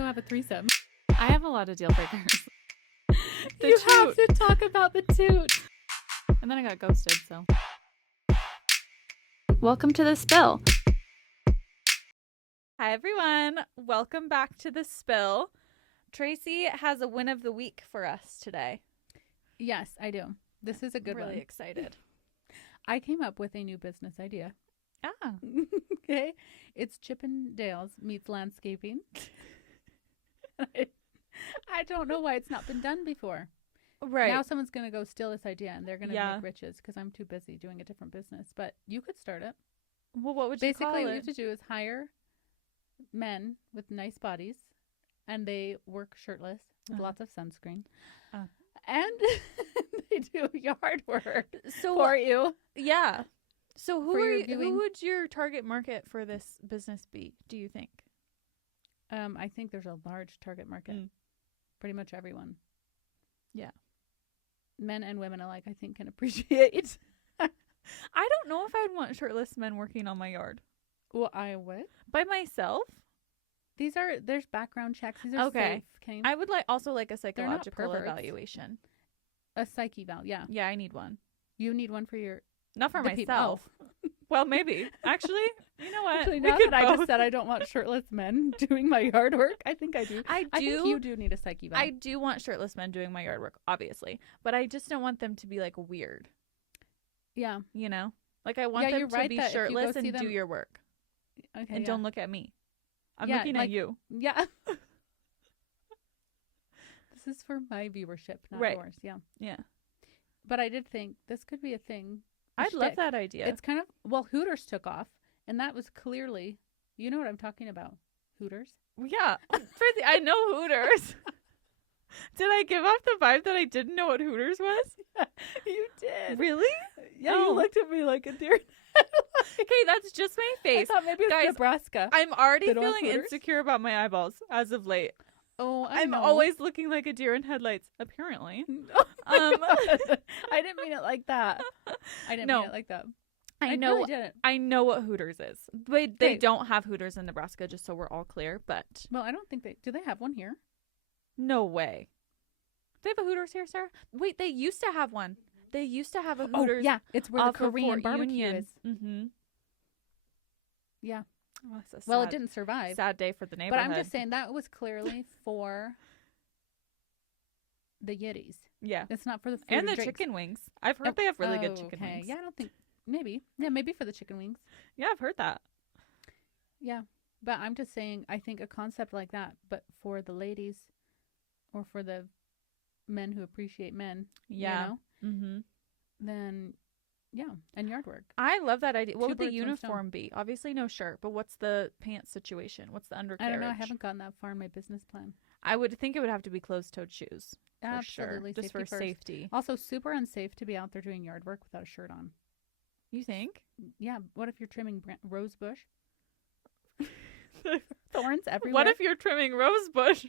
go have a threesome. I have a lot of deal breakers. You have to talk about the toot. And then I got ghosted, so. Welcome to The Spill. Hi, everyone. Welcome back to The Spill. Tracy has a win of the week for us today. Yes, I do. This is a good one. Really excited. I came up with a new business idea. Ah. Okay. It's Chippendales meets landscaping. I don't know why it's not been done before. Right. Now someone's going to go steal this idea and they're going to Yeah. make riches because I'm too busy doing a different business. But you could start it. Well, what would you call Basically, it? what you have to do is hire men with nice bodies and they work shirtless with lots of sunscreen. And they do yard work for you. Yeah. So who would your target market for this business be, do you think? I think there's a large target market. Pretty much everyone. Yeah. Men and women alike, I think, can appreciate. I don't know if I'd want shirtless men working on my yard. Well, I would. By myself? There's background checks. These are okay. safe. Okay. I would also like a psychological perverts. evaluation. A psyche eval, yeah. Yeah, I need one. You need one for your... Not for myself. Well, maybe. Actually, you know what? Actually, now that I just said I don't want shirtless men doing my yard work, I think I do. I think you do need a psyche eval. I do want shirtless men doing my yard work, obviously. But I just don't want them to be, weird. Yeah. You know? I want them to be shirtless and do your work. Okay, and don't look at me. I'm looking at you. Yeah. This is for my viewership, not yours. Yeah. Yeah. But I did think this could be a thing. I'd love that idea. It's kind of, Hooters took off, and that was clearly, you know what I'm talking about. Hooters? Yeah. I know Hooters. Did I give off the vibe that I didn't know what Hooters was? You did. Really? Yeah, you looked at me like a deer. Okay, that's just my face. I thought maybe it was Nebraska. I'm already feeling insecure about my eyeballs as of late. Oh, I'm always looking like a deer in headlights, apparently. I didn't mean it like that. I didn't mean it like that. I know. Really didn't. I know what Hooters is. They don't have Hooters in Nebraska, just so we're all clear. But I don't think do they have one here? No way. Do they have a Hooters here, Sarah? Wait, they used to have one. They used to have a Hooters. Oh, yeah, it's where the Korean barbecue Union is. Mm-hmm. Yeah. Oh, well, it didn't survive. Sad day for the neighborhood. But I'm just saying that was clearly for the Yiddies. Yeah. It's not for the food and the drinks. chicken wings. I've heard they have really good chicken wings. Yeah, I don't think maybe. Yeah, maybe for the chicken wings. Yeah, I've heard that. Yeah. But I'm just saying I think a concept like that, but for the ladies or for the men who appreciate men, yeah. You know, mm-hmm. Then yeah, and yard work. I love that idea. What would the birds, one uniform stone. be? Obviously no shirt, but what's the pants situation? What's the undercarriage? I don't know. I haven't gotten that far in my business plan. I would think it would have to be closed-toed shoes. Absolutely. For sure. Just for safety. Also super unsafe to be out there doing yard work without a shirt on. You think? Yeah. What if you're trimming rose bush? Thorns everywhere. What if you're trimming rose bush?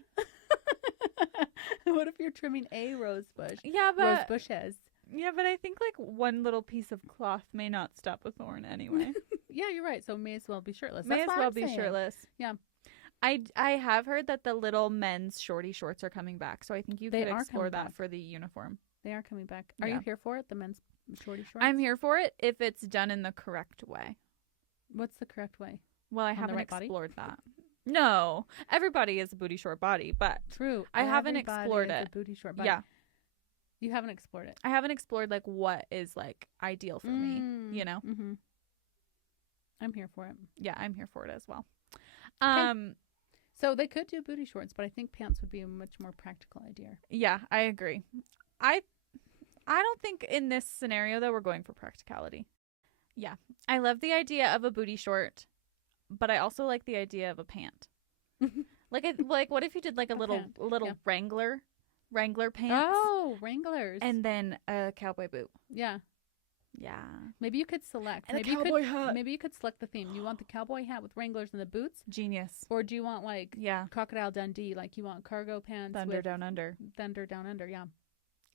What if you're trimming a rose bush? Yeah, but rose bushes. Yeah, but I think one little piece of cloth may not stop a thorn anyway. Yeah, you're right. So may as well be shirtless. May as well be shirtless. Yeah. I have heard that the little men's shorty shorts are coming back, so I think you could explore that for the uniform. They are coming back. Are you here for it? The men's shorty shorts? I'm here for it if it's done in the correct way. What's the correct way? Well, I haven't explored that. No, everybody is a booty short body, but true. I haven't explored it. A booty short body. Yeah, you haven't explored it. I haven't explored what is ideal for me. You know. Mm-hmm. I'm here for it. Yeah, I'm here for it as well. Okay. So they could do booty shorts, but I think pants would be a much more practical idea. Yeah, I agree. I don't think in this scenario though we're going for practicality. Yeah, I love the idea of a booty short. But I also like the idea of a pant. What if you did a little Wrangler pants? Oh, Wranglers. And then a cowboy boot. Yeah. Yeah. Maybe you could select. And a cowboy hat. Maybe you could select the theme. You want the cowboy hat with Wranglers and the boots? Genius. Or do you want Crocodile Dundee? You want cargo pants Thunder Down Under. Thunder Down Under, yeah.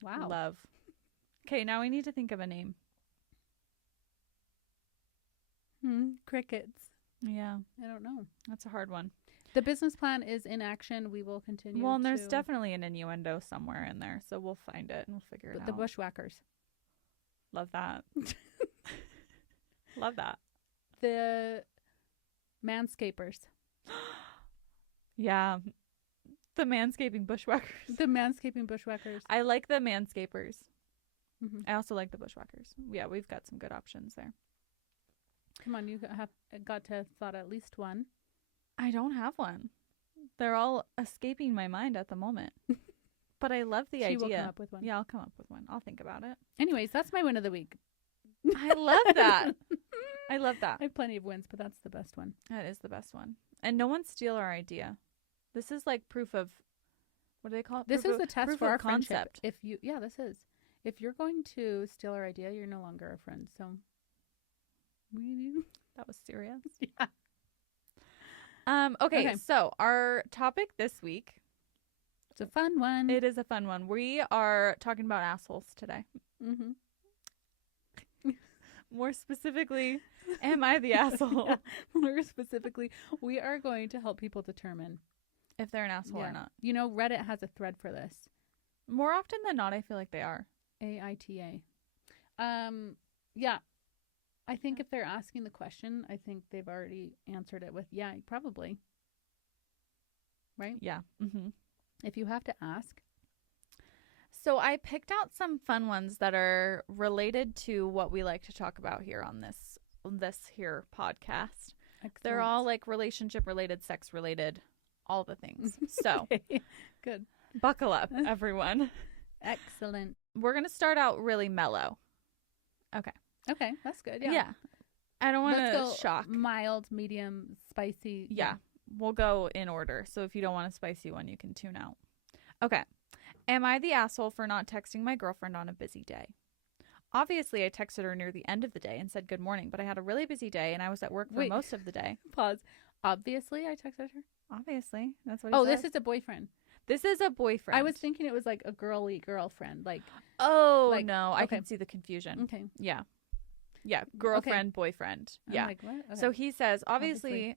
Wow. Love. Okay, now we need to think of a name. Crickets. Yeah. I don't know. That's a hard one. The business plan is in action. We will continue. Well, and there's definitely an innuendo somewhere in there, so we'll find it and we'll figure it out. The bushwhackers. Love that. Love that. The manscapers. Yeah. The manscaping bushwhackers. The manscaping bushwhackers. I like the manscapers. Mm-hmm. I also like the bushwhackers. Yeah, we've got some good options there. Come on, you have got to have thought at least one. I don't have one. They're all escaping my mind at the moment. But I love the idea. Will come up with one. Yeah, I'll come up with one. I'll think about it. Anyways, that's my win of the week. I love that. I love that. I have plenty of wins, but that's the best one. That is the best one. And no one steal our idea. This is like proof of, what do they call it? This is the test for our concept. Friendship. This is. If you're going to steal our idea, you're no longer a friend. So, that was serious. Yeah. Okay, so our topic this week. It's a fun one. It is a fun one. We are talking about assholes today. Mm-hmm. More specifically, am I the asshole? Yeah. More specifically, we are going to help people determine if they're an asshole or not. You know, Reddit has a thread for this. More often than not, I feel like they are. AITA. Yeah. I think if they're asking the question, I think they've already answered it with, yeah, probably. Right? Yeah. Mm-hmm. If you have to ask. So I picked out some fun ones that are related to what we like to talk about here on this here podcast. Excellent. They're all like relationship related, sex related, all the things. So good. Buckle up, everyone. Excellent. We're going to start out really mellow. Okay, that's good. Yeah. Yeah. I don't want to shock. Mild, medium, spicy. Yeah. We'll go in order. So if you don't want a spicy one, you can tune out. Okay. Am I the asshole for not texting my girlfriend on a busy day? Obviously, I texted her near the end of the day and said good morning, but I had a really busy day and I was at work for most of the day. Pause. Obviously, I texted her? Obviously. That's what he said. This is a boyfriend. This is a boyfriend. I was thinking it was like a girly girlfriend. Like, no. Okay. I can see the confusion. Okay. Yeah. Yeah. Girlfriend, boyfriend. Yeah. I'm like, what? Okay. So he says, obviously,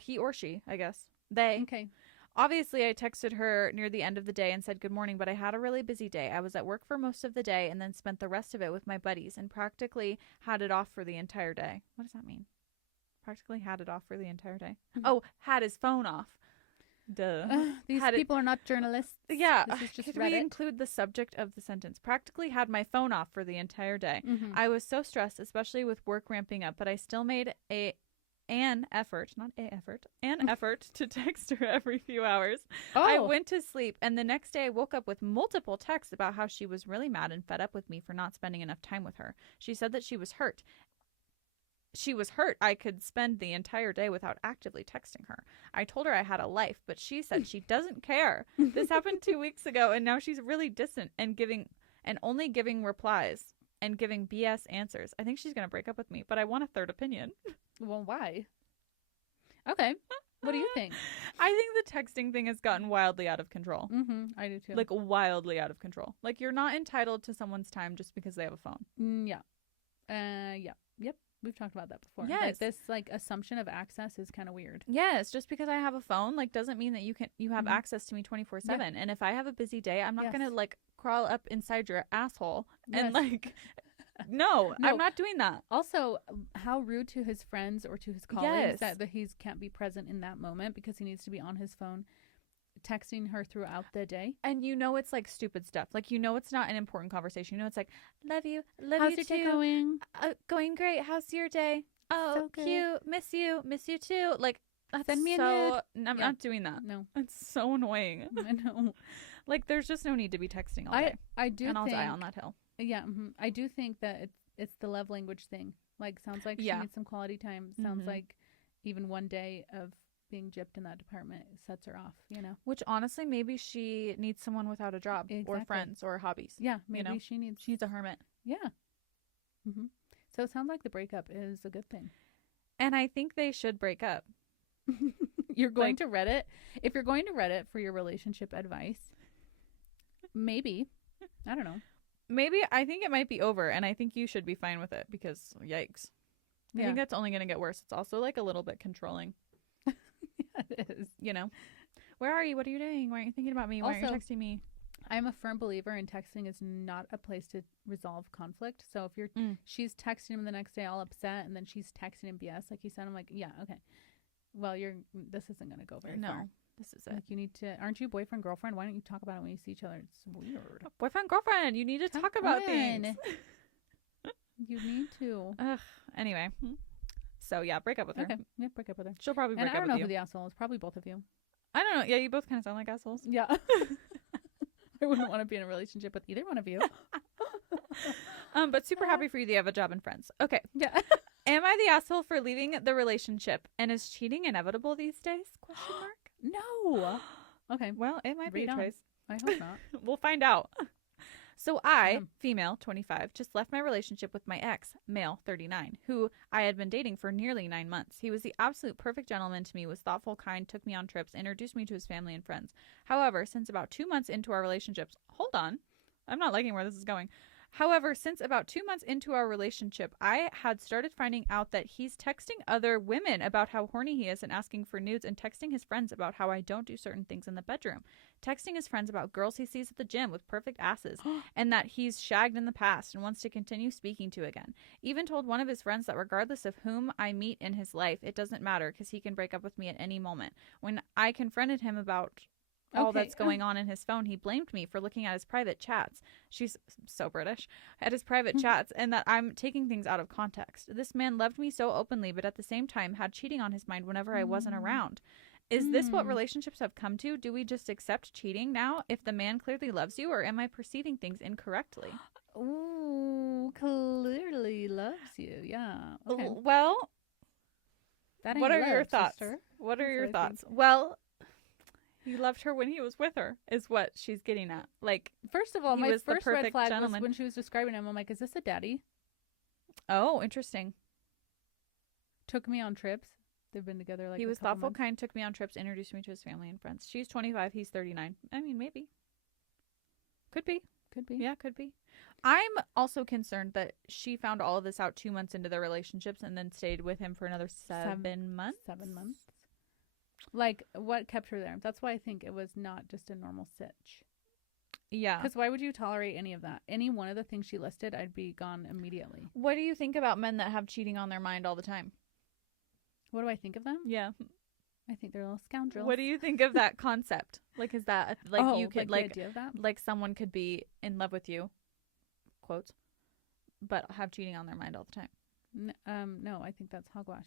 he or she, I guess. They. Okay. Obviously, I texted her near the end of the day and said good morning, but I had a really busy day. I was at work for most of the day and then spent the rest of it with my buddies and practically had it off for the entire day. What does that mean? Practically had it off for the entire day? Oh, had his phone off. Duh. These people are not journalists. Yeah. This is just Could Reddit. we include the subject of the sentence? Practically had my phone off for the entire day. Mm-hmm. I was so stressed, especially with work ramping up, but I still made an effort to text her every few hours. Oh. I went to sleep, and the next day I woke up with multiple texts about how she was really mad and fed up with me for not spending enough time with her. She said that she was hurt. I could spend the entire day without actively texting her. I told her I had a life, but she said she doesn't care. This happened 2 weeks ago, and now she's really distant and only giving replies and giving BS answers. I think she's going to break up with me, but I want a third opinion. Well, why? Okay. What do you think? I think the texting thing has gotten wildly out of control. Mm-hmm. I do too. Like wildly out of control. Like you're not entitled to someone's time just because they have a phone. Yeah. Yeah. Yep. We've talked about that before. Yes. Like this assumption of access is kind of weird. Yes. Just because I have a phone doesn't mean that you have access to me 24/7. Yeah. And if I have a busy day, I'm not going to crawl up inside your asshole and No, I'm not doing that. Also, how rude to his friends or to his colleagues that he can't be present in that moment because he needs to be on his phone texting her throughout the day. And it's like stupid stuff. Like, it's not an important conversation. It's like, love you. How's your day going? Going great. How's your day? Oh, so cute. Miss you too. Like, send me a nude. I'm not doing that. No. It's so annoying. I know. Like, there's just no need to be texting all day. I do and think, I'll die on that hill. Yeah. Mm-hmm. I do think that it's the love language thing. Like, sounds like she needs some quality time. Sounds like even one day of being gypped in that department sets her off, Which honestly, maybe she needs someone without a job or friends or hobbies. Yeah, maybe she needs a hermit. Yeah. Mm-hmm. So it sounds like the breakup is a good thing. And I think they should break up. You're going to Reddit? If you're going to Reddit for your relationship advice, maybe. I don't know. Maybe I think it might be over, and I think you should be fine with it because yikes. I think that's only going to get worse. It's also like a little bit controlling. Yeah, it is. You know, where are you? What are you doing? Why aren't you thinking about me? Why aren't you texting me? I'm a firm believer in texting is not a place to resolve conflict. So if she's texting him the next day all upset, and then she's texting him BS, like you said, I'm like, yeah, okay. Well, this isn't going to go very far. This is it. Like, you need to, aren't you boyfriend, girlfriend? Why don't you talk about it when you see each other? It's weird. Boyfriend, girlfriend, you need to talk about things. You need to. Ugh. Anyway. So, yeah, break up with her. Okay. Yeah, break up with her. She'll probably break up with you. And I don't know who the asshole is. Probably both of you. I don't know. Yeah, you both kind of sound like assholes. Yeah. I wouldn't want to be in a relationship with either one of you. But super happy for you that you have a job and friends. Okay. Yeah. Am I the asshole for leaving the relationship? And is cheating inevitable these days? Question mark. No. Okay. Well, it might be a choice. I hope not. We'll find out. So I, female, 25, just left my relationship with my ex, male, 39, who I had been dating for nearly 9 months. He was the absolute perfect gentleman to me, was thoughtful, kind, took me on trips, introduced me to his family and friends. However, since about 2 months into our relationships, hold on, I'm not liking where this is going. However, since about 2 months into our relationship, I had started finding out that he's texting other women about how horny he is and asking for nudes, and texting his friends about how I don't do certain things in the bedroom. Texting his friends about girls he sees at the gym with perfect asses and that he's shagged in the past and wants to continue speaking to again. Even told one of his friends that regardless of whom I meet in his life, it doesn't matter because he can break up with me at any moment. When I confronted him about all that's going on in his phone, he blamed me for looking at his private chats. She's so British. At his private chats, and that I'm taking things out of context. This man loved me so openly, but at the same time had cheating on his mind whenever I wasn't around. Is this what relationships have come to? Do we just accept cheating now if the man clearly loves you, or am I perceiving things incorrectly? Ooh, clearly loves you. Yeah. Okay. Well, what are your thoughts? Sister. What are your thoughts? Well, he loved her when he was with her, is what she's getting at. Like, first of all, my first red flag was when she was describing him. I'm like, is this a daddy? Oh, interesting. Took me on trips. They've been together like he was a couple thoughtful, months. kind, took me on trips, introduced me to his family and friends. She's 25, he's 39. I mean, maybe. Could be. Could be. Yeah, could be. I'm also concerned that she found all of this out 2 months into their relationships and then stayed with him for another 7 months. 7 months. Like, what kept her there? That's why I think it was not just a normal sitch. Yeah. Because why would you tolerate any of that? Any one of the things she listed, I'd be gone immediately. What do you think about men that have cheating on their mind all the time? What do I think of them? Yeah. I think they're little scoundrels. What do you think of that concept? Like, is that, like, you could, like the idea of that? Like, someone could be in love with you, quotes, but have cheating on their mind all the time? No, I think that's hogwash.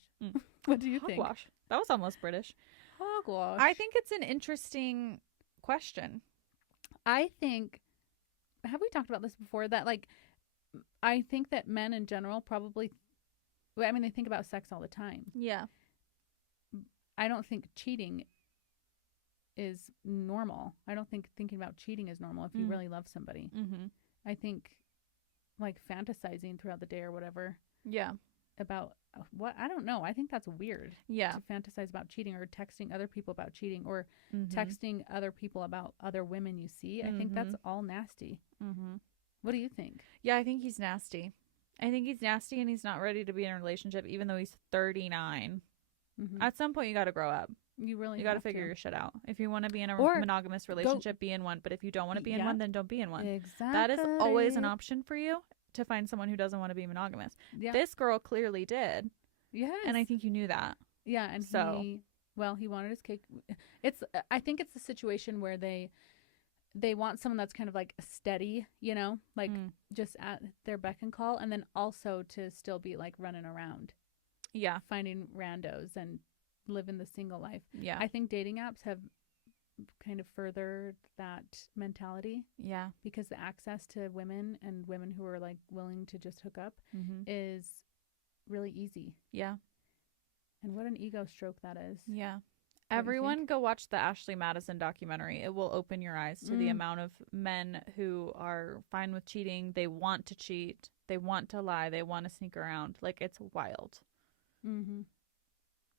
What do you think? Hogwash. That was almost British. Hogwash. I think it's an interesting question. I think, have we talked about this before? That, like, I think that men in general probably, I mean, they think about sex all the time. Yeah. I don't think cheating is normal. I don't think thinking about cheating is normal if you really love somebody. Mm-hmm. I think, like, fantasizing throughout the day or whatever. Yeah. About what? I don't know. I think that's weird. Yeah. To fantasize about cheating or texting other people about cheating or texting other people about other women you see. I think that's all nasty. Mm-hmm. What do you think? Yeah, I think he's nasty. I think he's nasty and he's not ready to be in a relationship even though he's 39. Mm-hmm. At some point, you got to grow up. You got to figure your shit out. If you want to be in a monogamous relationship, be in one. But if you don't want to be in one, then don't be in one. Exactly. That is always an option for you to find someone who doesn't want to be monogamous. Yeah. This girl clearly did. Yes. And I think you knew that. Yeah. And so, he wanted his cake. I think it's a situation where they want someone that's kind of like steady, you know, like just at their beck and call. And then also to still be like running around. Yeah. Finding randos and living the single life. Yeah. I think dating apps have kind of furthered that mentality. Yeah. Because the access to women and women who are like willing to just hook up is really easy. Yeah. And what an ego stroke that is. Yeah. Everyone go watch the Ashley Madison documentary. It will open your eyes to the amount of men who are fine with cheating. They want to cheat. They want to lie. They want to sneak around. Like, it's wild. Mm-hmm.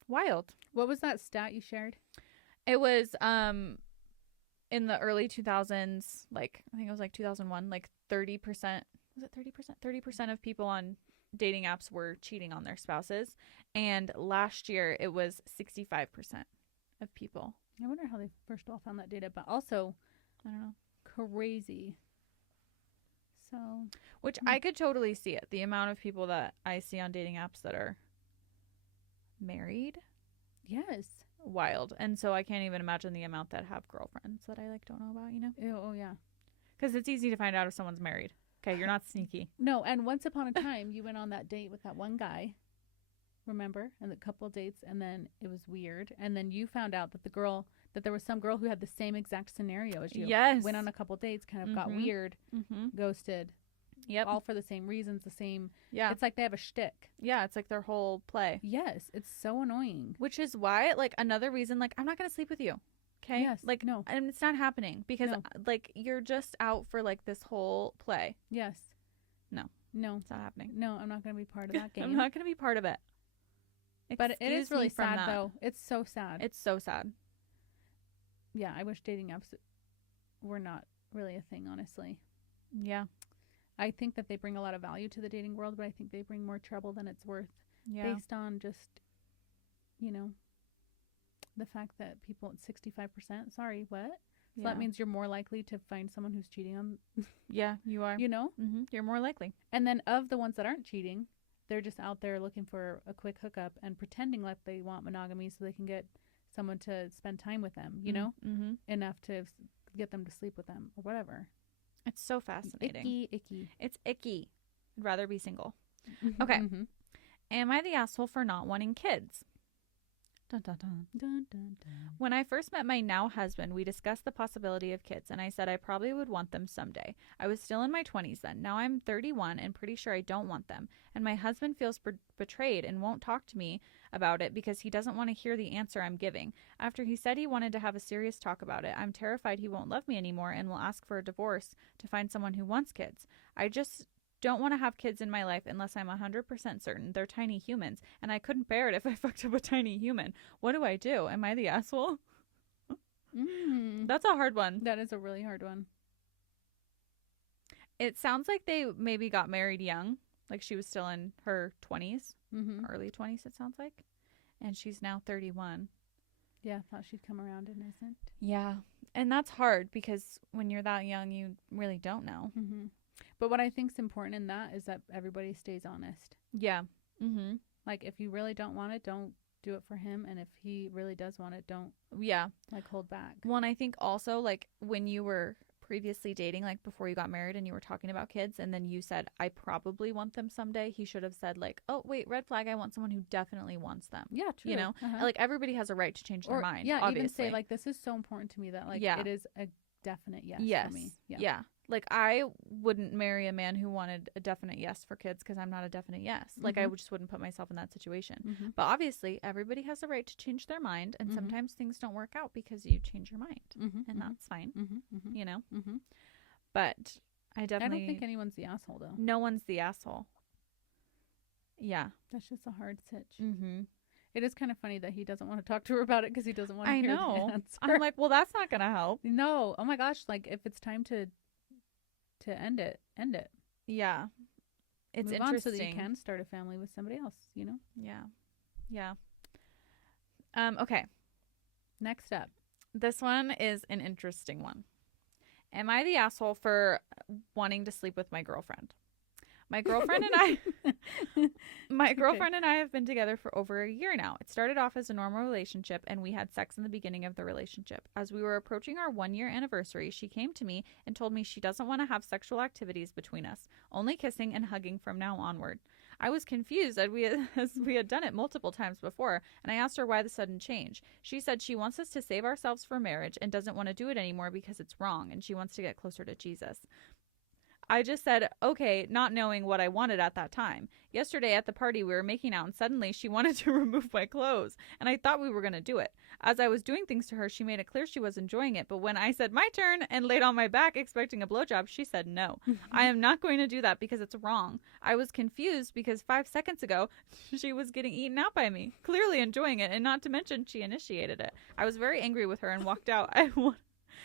Wild. What was that stat you shared? It was in the early 2000s, like I think it was like 2001, like 30%. Was it 30%? 30% of people on dating apps were cheating on their spouses. And last year, it was 65% of people. I wonder how they first of all found that data, but also, I don't know. Crazy. So, which I could totally see it. The amount of people that I see on dating apps that are married. Yes. Wild. And so I can't even imagine the amount that have girlfriends that I like don't know about, you know? Oh, yeah. Because it's easy to find out if someone's married. Okay, you're not sneaky. No, and once upon a time, you went on that date with that one guy, remember? And the couple dates, and then it was weird. And then you found out that there was some girl who had the same exact scenario as you. Yes. Went on a couple dates, kind of got weird, ghosted. Yep. All for the same reasons, the same. Yeah. It's like they have a shtick. Yeah, it's like their whole play. Yes, it's so annoying. Which is why, like, another reason, like, I'm not going to sleep with you. Okay? Yes. Like, no. And it's not happening because, like, you're just out for, like, this whole play. Yes. No. It's not happening. No, I'm not going to be part of that game. I'm not going to be part of it. But it is really sad, though. It's so sad. It's so sad. Yeah, I wish dating apps were not really a thing, honestly. Yeah. I think that they bring a lot of value to the dating world, but I think they bring more trouble than it's worth. Yeah. Based on just, the fact that people at 65%, sorry, what? So that means you're more likely to find someone who's cheating on. Yeah, you are. You're more likely. And then of the ones that aren't cheating, they're just out there looking for a quick hookup and pretending like they want monogamy so they can get someone to spend time with them, enough to get them to sleep with them or whatever. It's so fascinating. Icky. It's icky. I'd rather be single. Okay. Am I the asshole for not wanting kids? Dun, dun, dun. Dun, dun, dun. When I first met my now husband, we discussed the possibility of kids, and I said I probably would want them someday. I was still in my 20s then. Now I'm 31 and pretty sure I don't want them. And my husband feels betrayed and won't talk to me about it because he doesn't want to hear the answer I'm giving. After he said he wanted to have a serious talk about it, I'm terrified he won't love me anymore and will ask for a divorce to find someone who wants kids. I just don't want to have kids in my life unless I'm 100% certain they're tiny humans, and I couldn't bear it if I fucked up a tiny human. What do I do? Am I the asshole? That's a hard one. That is a really hard one. It sounds like they maybe got married young. Like she was still in her 20s, early 20s, it sounds like. And she's now 31. Yeah, I thought she'd come around and isn't. Yeah. And that's hard because when you're that young, you really don't know. But what I think is important in that is that everybody stays honest. Yeah. Like, if you really don't want it, don't do it for him. And if he really does want it, don't, hold back. Well, and I think also, like, when you were previously dating, like, before you got married and you were talking about kids, and then you said, I probably want them someday, he should have said, like, oh, wait, red flag, I want someone who definitely wants them. Yeah, true. You know? Like, everybody has a right to change their mind, yeah, obviously. Even say, like, this is so important to me that, like, it is a definite yes for me. Yeah. Like, I wouldn't marry a man who wanted a definite yes for kids because I'm not a definite yes. Like, I just wouldn't put myself in that situation. But obviously, everybody has a right to change their mind, and sometimes things don't work out because you change your mind, and that's fine, you know? But I don't think anyone's the asshole, though. No one's the asshole. Yeah. That's just a hard sitch. It is kind of funny that he doesn't want to talk to her about it because he doesn't want to hear the answer. I'm like, well, that's not going to help. No. Oh, my gosh. Like, if it's time to end it. Yeah. It's Move interesting. on so that you can start a family with somebody else, you know? Yeah. Okay. Next up. This one is an interesting one. Am I the asshole for wanting to sleep with my girlfriend? My girlfriend and I have been together for over a year now. It started off as a normal relationship, and we had sex in the beginning of the relationship. As we were approaching our 1-year anniversary, she came to me and told me she doesn't want to have sexual activities between us, only kissing and hugging from now onward. I was confused as we had done it multiple times before, and I asked her why the sudden change. She said she wants us to save ourselves for marriage and doesn't want to do it anymore because it's wrong, and she wants to get closer to Jesus. I just said, okay, not knowing what I wanted at that time. Yesterday at the party, we were making out, and suddenly she wanted to remove my clothes, and I thought we were going to do it. As I was doing things to her, she made it clear she was enjoying it, but when I said my turn and laid on my back expecting a blowjob, she said no. I am not going to do that because it's wrong. I was confused because 5 seconds ago, she was getting eaten out by me, clearly enjoying it, and not to mention she initiated it. I was very angry with her and walked out.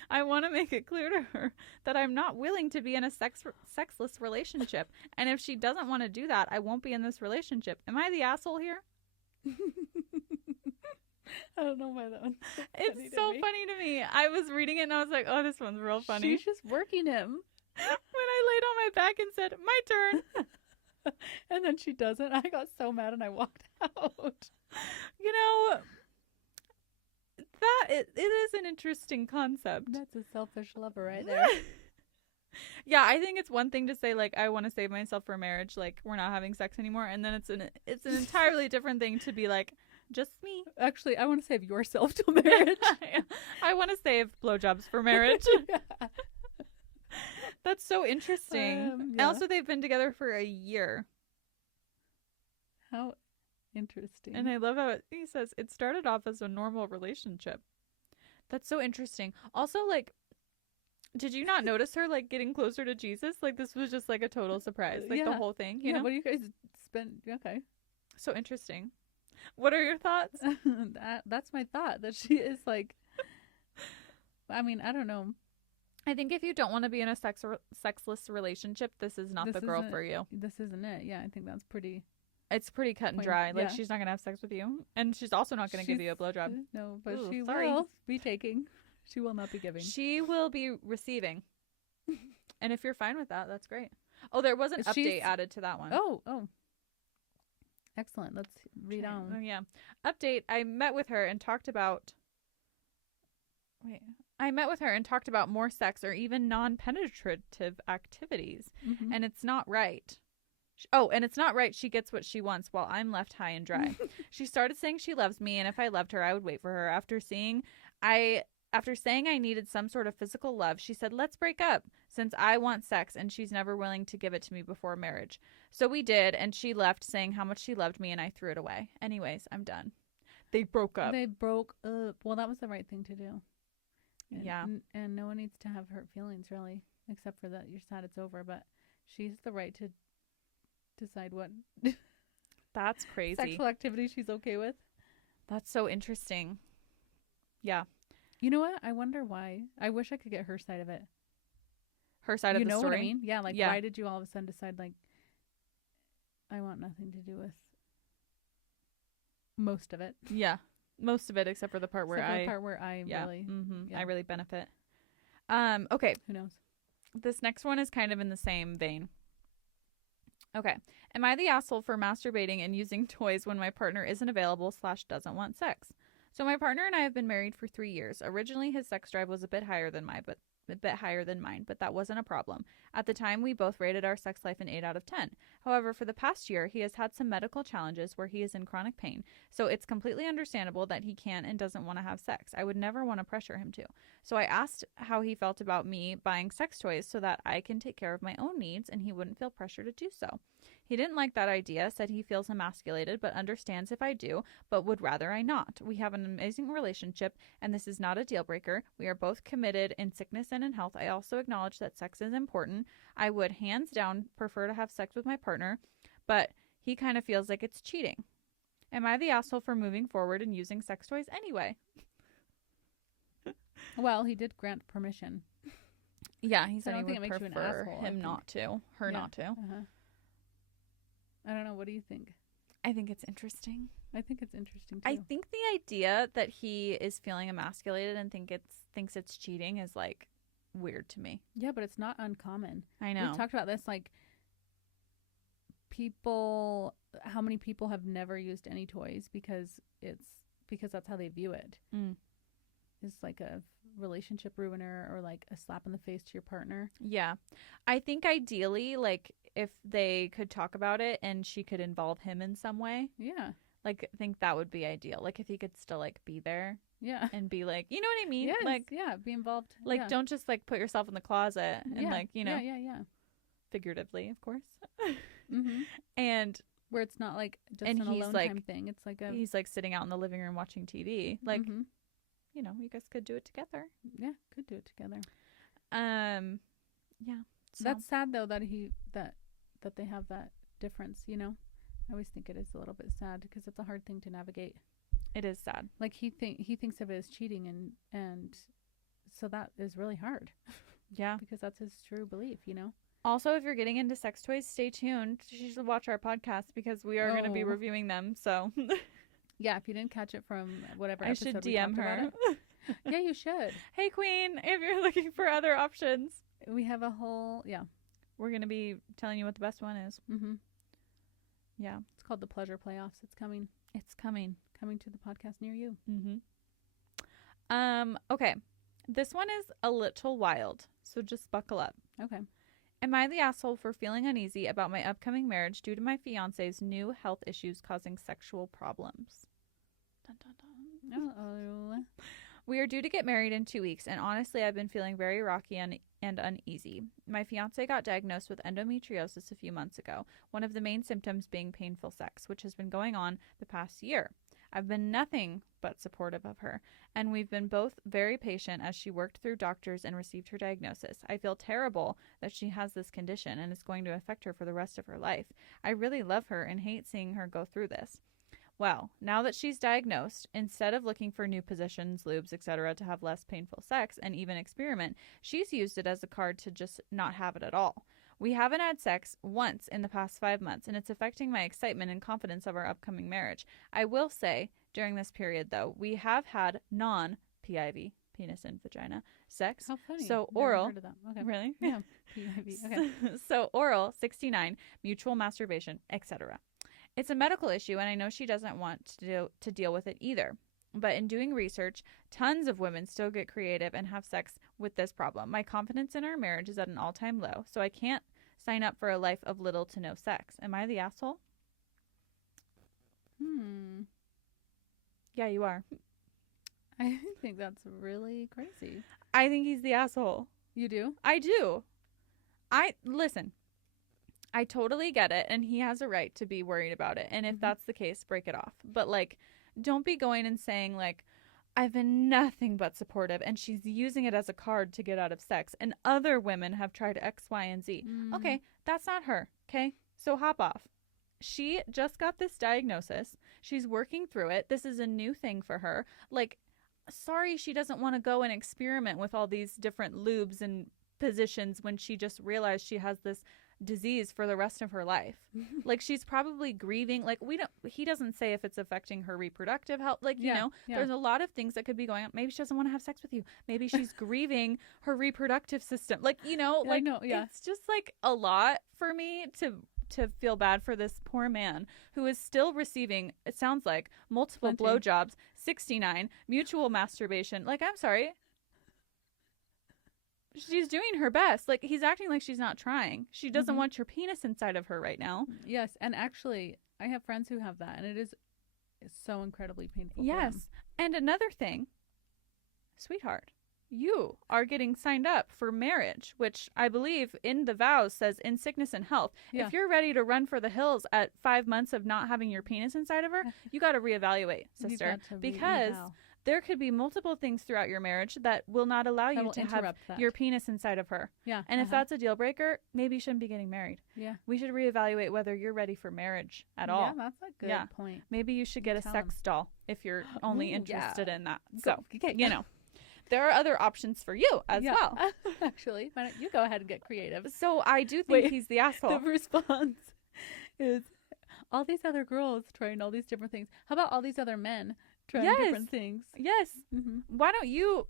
I want to make it clear to her that I'm not willing to be in a sexless relationship. And if she doesn't want to do that, I won't be in this relationship. Am I the asshole here? I don't know why that one's so It's so funny to me. I was reading it and I was like, oh, this one's real funny. She's just working him. When I laid on my back and said, my turn. And then she doesn't. I got so mad and I walked out. You know, it is an interesting concept. That's a selfish lover right there. Yeah, I think it's one thing to say, like, I want to save myself for marriage, like, we're not having sex anymore. And then it's an entirely different thing to be like, just me. Actually, I want to save yourself till marriage. I want to save blowjobs for marriage. Yeah. That's so interesting. And also, they've been together for a year. How interesting. And I love how he says it started off as a normal relationship. That's so interesting. Also, like, did you not notice her, like, getting closer to Jesus? Like, this was just, like, a total surprise. Like, the whole thing, you know? What do you guys spend? Okay. So interesting. What are your thoughts? That's my thought. That she is, like, I mean, I don't know. I think if you don't want to be in a sexless relationship, this is not the girl for you. This isn't it. Yeah, I think that's pretty. It's pretty cut and dry. Like, she's not going to have sex with you. And she's also not going to give you a blowjob. No, but she will be taking. She will not be giving. She will be receiving. And if you're fine with that, that's great. Oh, there was an update added to that one. Oh. Excellent. Let's read on. Oh, yeah. Update. I met with her and talked about more sex or even non-penetrative activities. Mm-hmm. And it's not right. Oh, and it's not right. She gets what she wants while I'm left high and dry. She started saying she loves me, and if I loved her, I would wait for her. After saying I needed some sort of physical love, she said, let's break up since I want sex and she's never willing to give it to me before marriage. So we did, and she left saying how much she loved me, and I threw it away. Anyways, I'm done. They broke up. Well, that was the right thing to do. Yeah. And no one needs to have hurt feelings, really, except for that you're sad it's over. But she's the right to decide what that's crazy sexual activity she's okay with. That's so interesting. Yeah. You know what? I wonder why. I wish I could get her side of it. Her side of the story? You know what I mean? Yeah, like, why did you all of a sudden decide, like, I want nothing to do with most of it? Yeah. Most of it, except for the part where I really... Mm-hmm, I really benefit. Okay. Who knows? This next one is kind of in the same vein. Okay. Am I the asshole for masturbating and using toys when my partner isn't available / doesn't want sex? So my partner and I have been married for 3 years. Originally, his sex drive was a bit higher than mine, but that wasn't a problem. At the time, we both rated our sex life an 8 out of 10. However, for the past year, he has had some medical challenges where he is in chronic pain, so it's completely understandable that he can't and doesn't want to have sex. I would never want to pressure him to. So I asked how he felt about me buying sex toys so that I can take care of my own needs and he wouldn't feel pressure to do so. He didn't like that idea, said he feels emasculated, but understands if I do, but would rather I not. We have an amazing relationship, and this is not a deal breaker. We are both committed in sickness and in health. I also acknowledge that sex is important. I would hands down prefer to have sex with my partner, but he kind of feels like it's cheating. Am I the asshole for moving forward and using sex toys anyway? Well, he did grant permission. Yeah, he said I he don't think would it makes you an prefer asshole, him not to, her not to. Uh-huh. I don't know. What do you think? I think it's interesting. I think it's interesting too. I think the idea that he is feeling emasculated and thinks it's cheating is, like, weird to me. Yeah, but it's not uncommon. I know. We've talked about this, like, how many people have never used any toys because that's how they view it. It's like a relationship ruiner or like a slap in the face to your partner. Yeah. I think ideally, like, if they could talk about it and she could involve him in some way. Yeah. Like, I think that would be ideal. Like, if he could still, like, be there. Yeah. And be like, you know what I mean? Yes, like, yeah, be involved. Like, don't just, like, put yourself in the closet and, like, you know. Yeah. Figuratively, of course. Mm-hmm. And where it's not, like, just an alone time thing. It's like he's, like, sitting out in the living room watching TV. Like, you know, you guys could do it together. Yeah, could do it together. Yeah. So. That's sad, though, that that they have that difference, you know? I always think it is a little bit sad because it's a hard thing to navigate. It is sad. Like, he thinks of it as cheating, and So that is really hard. Yeah. Because that's his true belief, you know? Also, if you're getting into sex toys, stay tuned. You should watch our podcast because we are going to be reviewing them. So, yeah, if you didn't catch it from whatever I should DM her. Yeah, you should. Hey, Queen, if you're looking for other options, we have a whole, we're going to be telling you what the best one is. Mm-hmm. Yeah. It's called the Pleasure Playoffs. It's coming. It's coming. Coming to the podcast near you. Mm-hmm. Okay. This one is a little wild, so just buckle up. Okay. Am I the asshole for feeling uneasy about my upcoming marriage due to my fiance's new health issues causing sexual problems? Dun, dun, dun. Uh-oh. We are due to get married in 2 weeks, and honestly, I've been feeling very rocky and uneasy. My fiance got diagnosed with endometriosis a few months ago, one of the main symptoms being painful sex, which has been going on the past year. I've been nothing but supportive of her, and we've been both very patient as she worked through doctors and received her diagnosis. I feel terrible that she has this condition and it's going to affect her for the rest of her life. I really love her and hate seeing her go through this. Well, now that she's diagnosed, instead of looking for new positions, lubes, etc. to have less painful sex and even experiment, she's used it as a card to just not have it at all. We haven't had sex once in the past 5 months, and it's affecting my excitement and confidence of our upcoming marriage. I will say, during this period, though, we have had non-PIV, penis and vagina, sex. How funny. So Never oral. heard of that. Okay. Really? Yeah. PIV. Okay. So oral, 69, mutual masturbation, etc. It's a medical issue, and I know she doesn't want to deal with it either. But in doing research, tons of women still get creative and have sex with this problem. My confidence in our marriage is at an all-time low, so I can't sign up for a life of little to no sex. Am I the asshole? Yeah, you are. I think that's really crazy. I think he's the asshole. You do? I do. Listen, I totally get it, and he has a right to be worried about it. And if that's the case, break it off. But, like, don't be going and saying, like, I've been nothing but supportive, and she's using it as a card to get out of sex, and other women have tried X, Y, and Z. Okay, that's not her, okay? So hop off. She just got this diagnosis. She's working through it. This is a new thing for her. Like, sorry she doesn't want to go and experiment with all these different lubes and positions when she just realized she has this disease for the rest of her life. Like, she's probably grieving. Like, he doesn't say if it's affecting her reproductive health. Like, you know, there's a lot of things that could be going on. Maybe she doesn't want to have sex with you. Maybe she's grieving her reproductive system. Like, you know, like, it's just like a lot for me to feel bad for this poor man who is still receiving, it sounds like, multiple blowjobs, 69, mutual masturbation. Like, I'm sorry. She's doing her best. Like, he's acting like she's not trying. She doesn't want your penis inside of her right now. Yes, and actually, I have friends who have that, and it's so incredibly painful. Yes, and another thing, sweetheart, you are getting signed up for marriage, which I believe in the vows says in sickness and health. Yeah. If you're ready to run for the hills at 5 months of not having your penis inside of her, you got to reevaluate, sister, because there could be multiple things throughout your marriage that will not allow you to have your penis inside of her. Yeah. And if that's a deal breaker, maybe you shouldn't be getting married. Yeah. We should reevaluate whether you're ready for marriage at all. Yeah, that's a good point. Maybe you should get a sex doll if you're only interested in that. So, you know, there are other options for you as well. Actually, why don't you go ahead and get creative? So I do think he's the asshole. The response is all these other girls trying all these different things. How about all these other men trying different things? Yes. Why don't you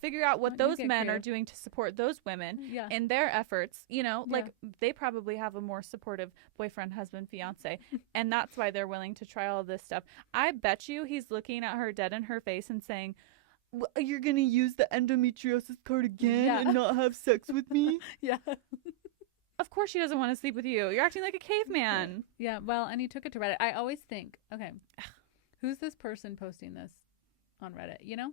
figure out what those men are doing to support those women in their efforts? You know, like they probably have a more supportive boyfriend, husband, fiance, and that's why they're willing to try all of this stuff. I bet you he's looking at her dead in her face and saying, you're going to use the endometriosis card again and not have sex with me? Of course she doesn't want to sleep with you. You're acting like a caveman. Yeah, well, and he took it to Reddit. I always think, okay, who's this person posting this on Reddit, you know?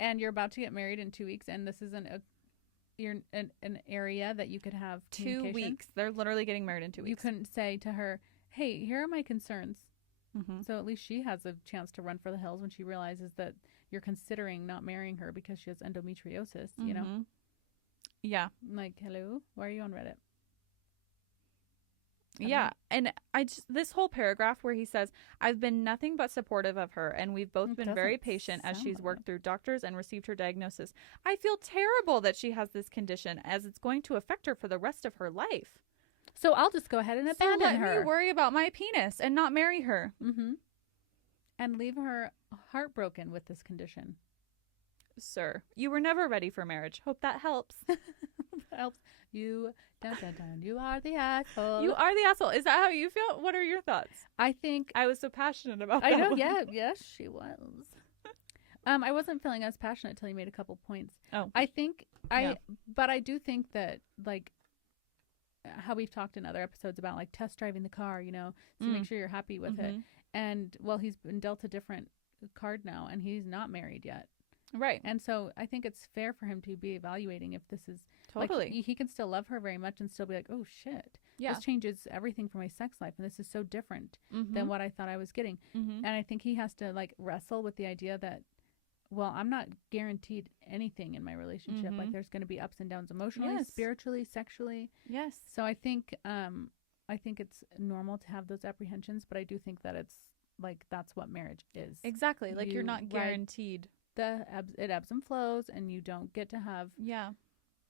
And you're about to get married in 2 weeks, and this is an area that you could have 2 weeks. They're literally getting married in 2 weeks. You couldn't say to her, hey, here are my concerns. So at least she has a chance to run for the hills when she realizes that you're considering not marrying her because she has endometriosis, you know? Yeah. I'm like, hello, why are you on Reddit? Yeah. And this whole paragraph where he says, I've been nothing but supportive of her, and we've both been very patient as she's worked through doctors and received her diagnosis. I feel terrible that she has this condition, as it's going to affect her for the rest of her life. So I'll just go ahead and abandon her. Let me worry about my penis and not marry her. And leave her heartbroken with this condition. Sir, you were never ready for marriage. Hope that helps. Helps. You, dun, dun, dun, you are the asshole. You are the asshole. Is that how you feel? What are your thoughts? I think I was so passionate about that. I know. Yeah. Yes, she was. I wasn't feeling as passionate until you made a couple points. Oh, I think but I do think that, like, how we've talked in other episodes about, like, test driving the car, you know, to make sure you're happy with it. And well, he's been dealt a different card now, and he's not married yet. Right. And so I think it's fair for him to be evaluating if this is totally. Like, he can still love her very much and still be like, oh shit, yeah, this changes everything for my sex life, and this is so different than what I thought I was getting. And I think he has to, like, wrestle with the idea that, well, I'm not guaranteed anything in my relationship. Like, there's going to be ups and downs emotionally, spiritually, sexually. Yes. So I think it's normal to have those apprehensions, but I do think that it's like, that's what marriage is. Exactly. Like, you're not guaranteed. It ebbs and flows, and you don't get to have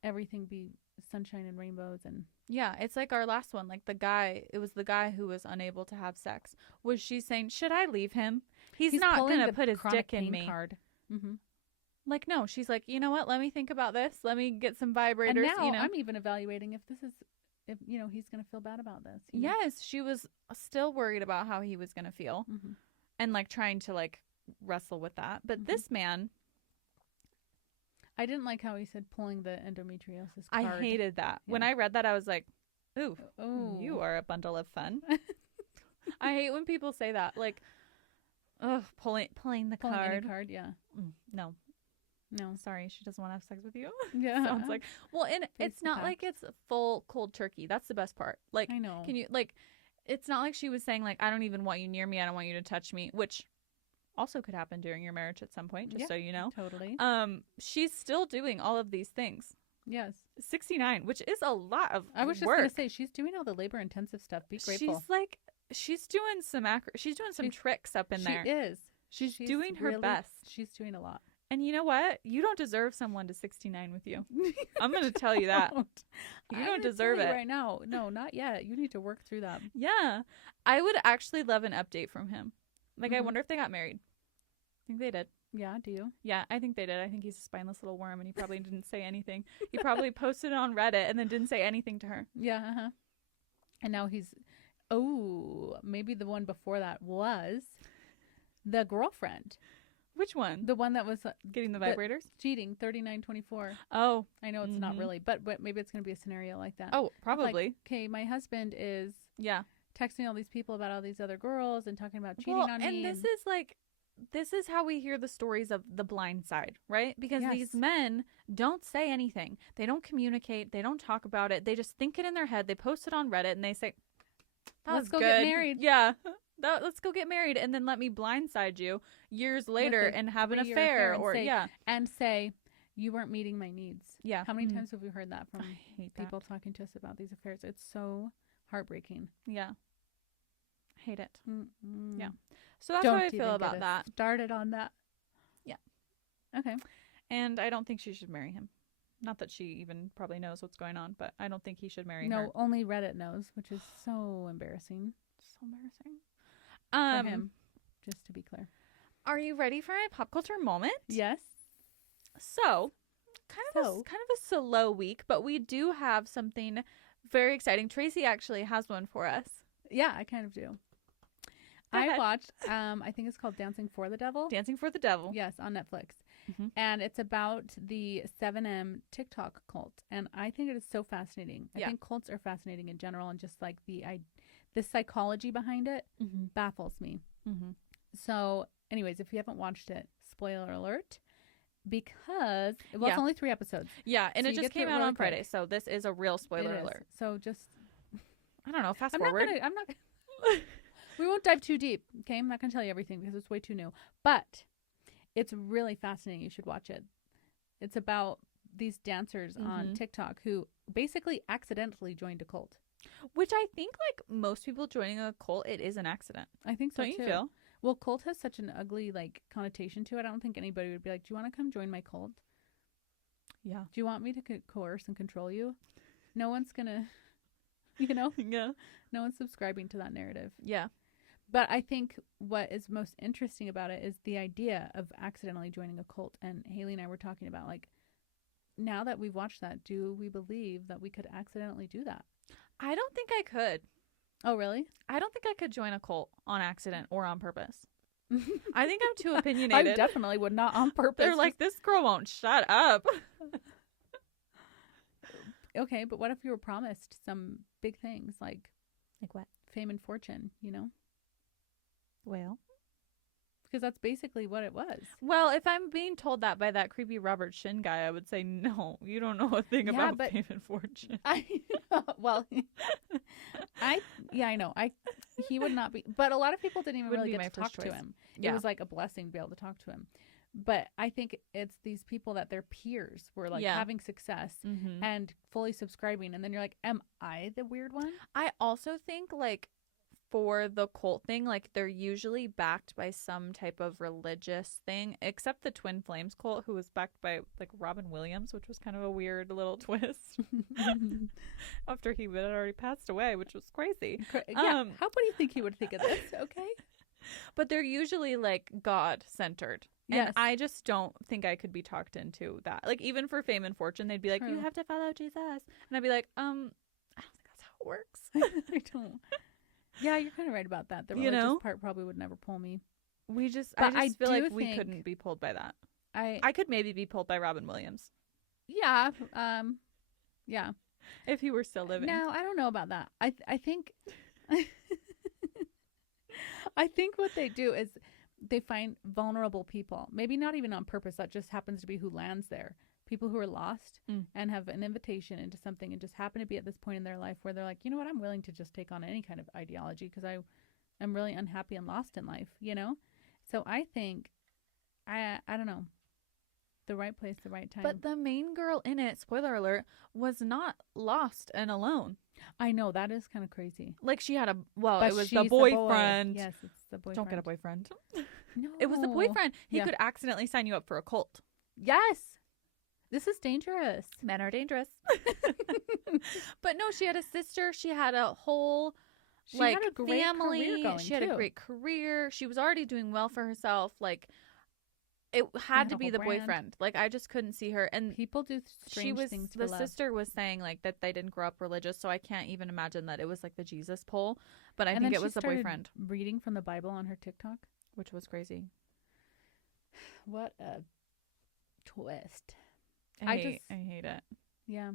everything be sunshine and rainbows. And it's like our last one. Like, it was the guy who was unable to have sex. Was she saying, should I leave him? He's not gonna put his dick in me. Card. Like, no, she's like, you know what, let me think about this, let me get some vibrators. And now, you know? I'm even evaluating if you know, he's gonna feel bad about this. Yes, she was still worried about how he was gonna feel, and, like, trying to, like, wrestle with that. But this man, I didn't like how he said pulling the endometriosis card. I hated that. When I read that, I was like, ooh, you are a bundle of fun. I hate when people say that, like, pulling the card. Yeah. No, sorry, she doesn't want to have sex with you. Yeah. Sounds like, well, and it's not like it's full cold turkey. That's the best part. Like, I know. Can you, like, it's not like she was saying, like, I don't even want you near me, I don't want you to touch me, which also could happen during your marriage at some point, just so you know. Totally. She's still doing all of these things. Yes. 69, which is a lot of I was just work. Gonna say, she's doing all the labor intensive stuff. Be grateful. She's doing some tricks up in there. She is. She's doing her best. She's doing a lot. And you know what? You don't deserve someone to 69 with you. I'm going to tell you that. You don't deserve it right now. No, not yet. You need to work through that. Yeah. I would actually love an update from him. Like, I wonder if they got married. I think they did. Yeah, do you? Yeah, I think they did. I think he's a spineless little worm, and he probably didn't say anything. He probably posted it on Reddit and then didn't say anything to her. Yeah, And now maybe the one before that was the girlfriend. Which one? The one that was getting the vibrators? Cheating, 3924. Oh. I know it's not really, but maybe it's going to be a scenario like that. Oh, probably. Like, okay, my husband is texting all these people about all these other girls and talking about cheating on me. And this is how we hear the stories of the blind side, right? Because these men don't say anything. They don't communicate. They don't talk about it. They just think it in their head. They post it on Reddit and they say, let's go get married. Yeah. Let's go get married, and then let me blindside you years later and have an affair, and say you weren't meeting my needs. Yeah. How many times have we heard that from people talking to us about these affairs? It's so heartbreaking. Yeah. Hate it. Mm-mm. Yeah. So that's how I feel about that. Started on that. Yeah. Okay. And I don't think she should marry him. Not that she even probably knows what's going on, but I don't think he should marry her. No, only Reddit knows, which is so embarrassing. So embarrassing. For him, just to be clear. Are you ready for my pop culture moment? Yes. So, kind of a slow week, but we do have something very exciting. Tracy actually has one for us. Yeah, I kind of do. I watched, I think it's called Dancing for the Devil. Dancing for the Devil. Yes, on Netflix. And it's about the 7M TikTok cult. And I think it is so fascinating. I think cults are fascinating in general, and just like the psychology behind it baffles me. So anyways, if you haven't watched it, spoiler alert, because it's only 3 episodes. Yeah, and so it just came out on Friday, so this is a real spoiler alert. So just, I don't know, fast forward. I'm not we won't dive too deep, okay? I'm not going to tell you everything because it's way too new. But it's really fascinating. You should watch it. It's about these dancers on TikTok who basically accidentally joined a cult. Which I think, like, most people joining a cult, it is an accident. I think so, Don't too. you feel? Well, cult has such an ugly, like, connotation to it. I don't think anybody would be like, do you want to come join my cult? Yeah. Do you want me to coerce and control you? No one's going to, Yeah. no one's subscribing to that narrative. Yeah. But I think what is most interesting about it is the idea of accidentally joining a cult. And Haley and I were talking about, like, now that we've watched that, do we believe that we could accidentally do that? I don't think I could. Oh, really? I don't think I could join a cult on accident or on purpose. I think I'm too opinionated. I definitely would not on purpose. They're like, this girl won't shut up. Okay, but what if you were promised some big things like what? Fame and fortune, Well. Because that's basically what it was. Well, if I'm being told that by that creepy Robert Shin guy, I would say, no, you don't know a thing about fame and fortune. I know. He would not be, but a lot of people didn't even really get to talk to him. Yeah. It was like a blessing to be able to talk to him. But I think it's these people that their peers were like having success and fully subscribing. And then you're like, am I the weird one? I also think, like, for the cult thing, like, they're usually backed by some type of religious thing, except the Twin Flames cult, who was backed by, like, Robin Williams, which was kind of a weird little twist after he had already passed away, which was crazy. Yeah. What do you think he would think of this? Okay. But they're usually, like, God-centered. Yes. And I just don't think I could be talked into that. Like, even for fame and fortune, they'd be like, you have to follow Jesus. And I'd be like, I don't think that's how it works. I don't. Yeah, you're kind of right about that. The religious part probably would never pull me. I just feel like we couldn't be pulled by that. I could maybe be pulled by Robin Williams. Yeah. Yeah. If he were still living. No, I don't know about that. I think I think what they do is they find vulnerable people. Maybe not even on purpose. That just happens to be who lands there. People who are lost and have an invitation into something and just happen to be at this point in their life where they're like, you know what, I'm willing to just take on any kind of ideology because I'm really unhappy and lost in life, So I think, I don't know, the right place, the right time. But the main girl in it, spoiler alert, was not lost and alone. I know, that is kind of crazy. Like, she had it was the boyfriend. Yes, it's the boyfriend. Don't get a boyfriend. No. It was the boyfriend. He could accidentally sign you up for a cult. Yes. This is dangerous. Men are dangerous. But no, she had a sister. She had a whole had a great family. She had a great career. She was already doing well for herself. Like, it had to be the boyfriend. Like, I just couldn't see her. And people do strange things for love. The sister was saying, like, that they didn't grow up religious, so I can't even imagine that it was like the Jesus pull. But I think it was the boyfriend. Reading from the Bible on her TikTok, which was crazy. What a twist. I hate it. Yeah.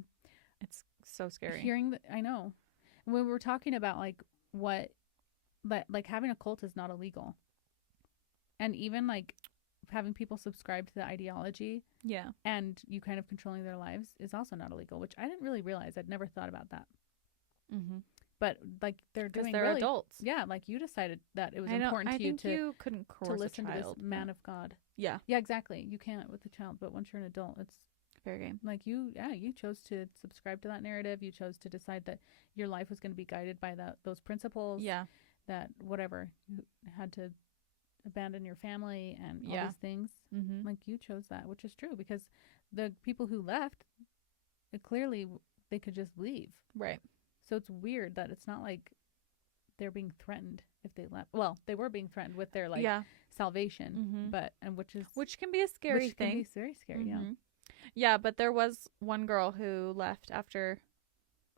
It's so scary. I know. When we were talking about like having a cult is not illegal. And even like having people subscribe to the ideology. Yeah. And you kind of controlling their lives is also not illegal, which I didn't really realize. I'd never thought about that. Mm-hmm. But like they're adults. Yeah. Like you decided that it was important to you you couldn't coerce to listen a child, to this man of God. Yeah. Yeah, exactly. You can't with a child, but once you're an adult, it's fair game. Like you chose to subscribe to that narrative. You chose to decide that your life was going to be guided by those principles. Yeah. That whatever, you had to abandon your family and all these things. Mm-hmm. Like you chose that, which is true because the people who left, clearly they could just leave. Right. So it's weird that it's not like they're being threatened if they left. Well, they were being threatened with their salvation, which can be a scary thing. Can be very scary. Mm-hmm. Yeah, but there was one girl who left after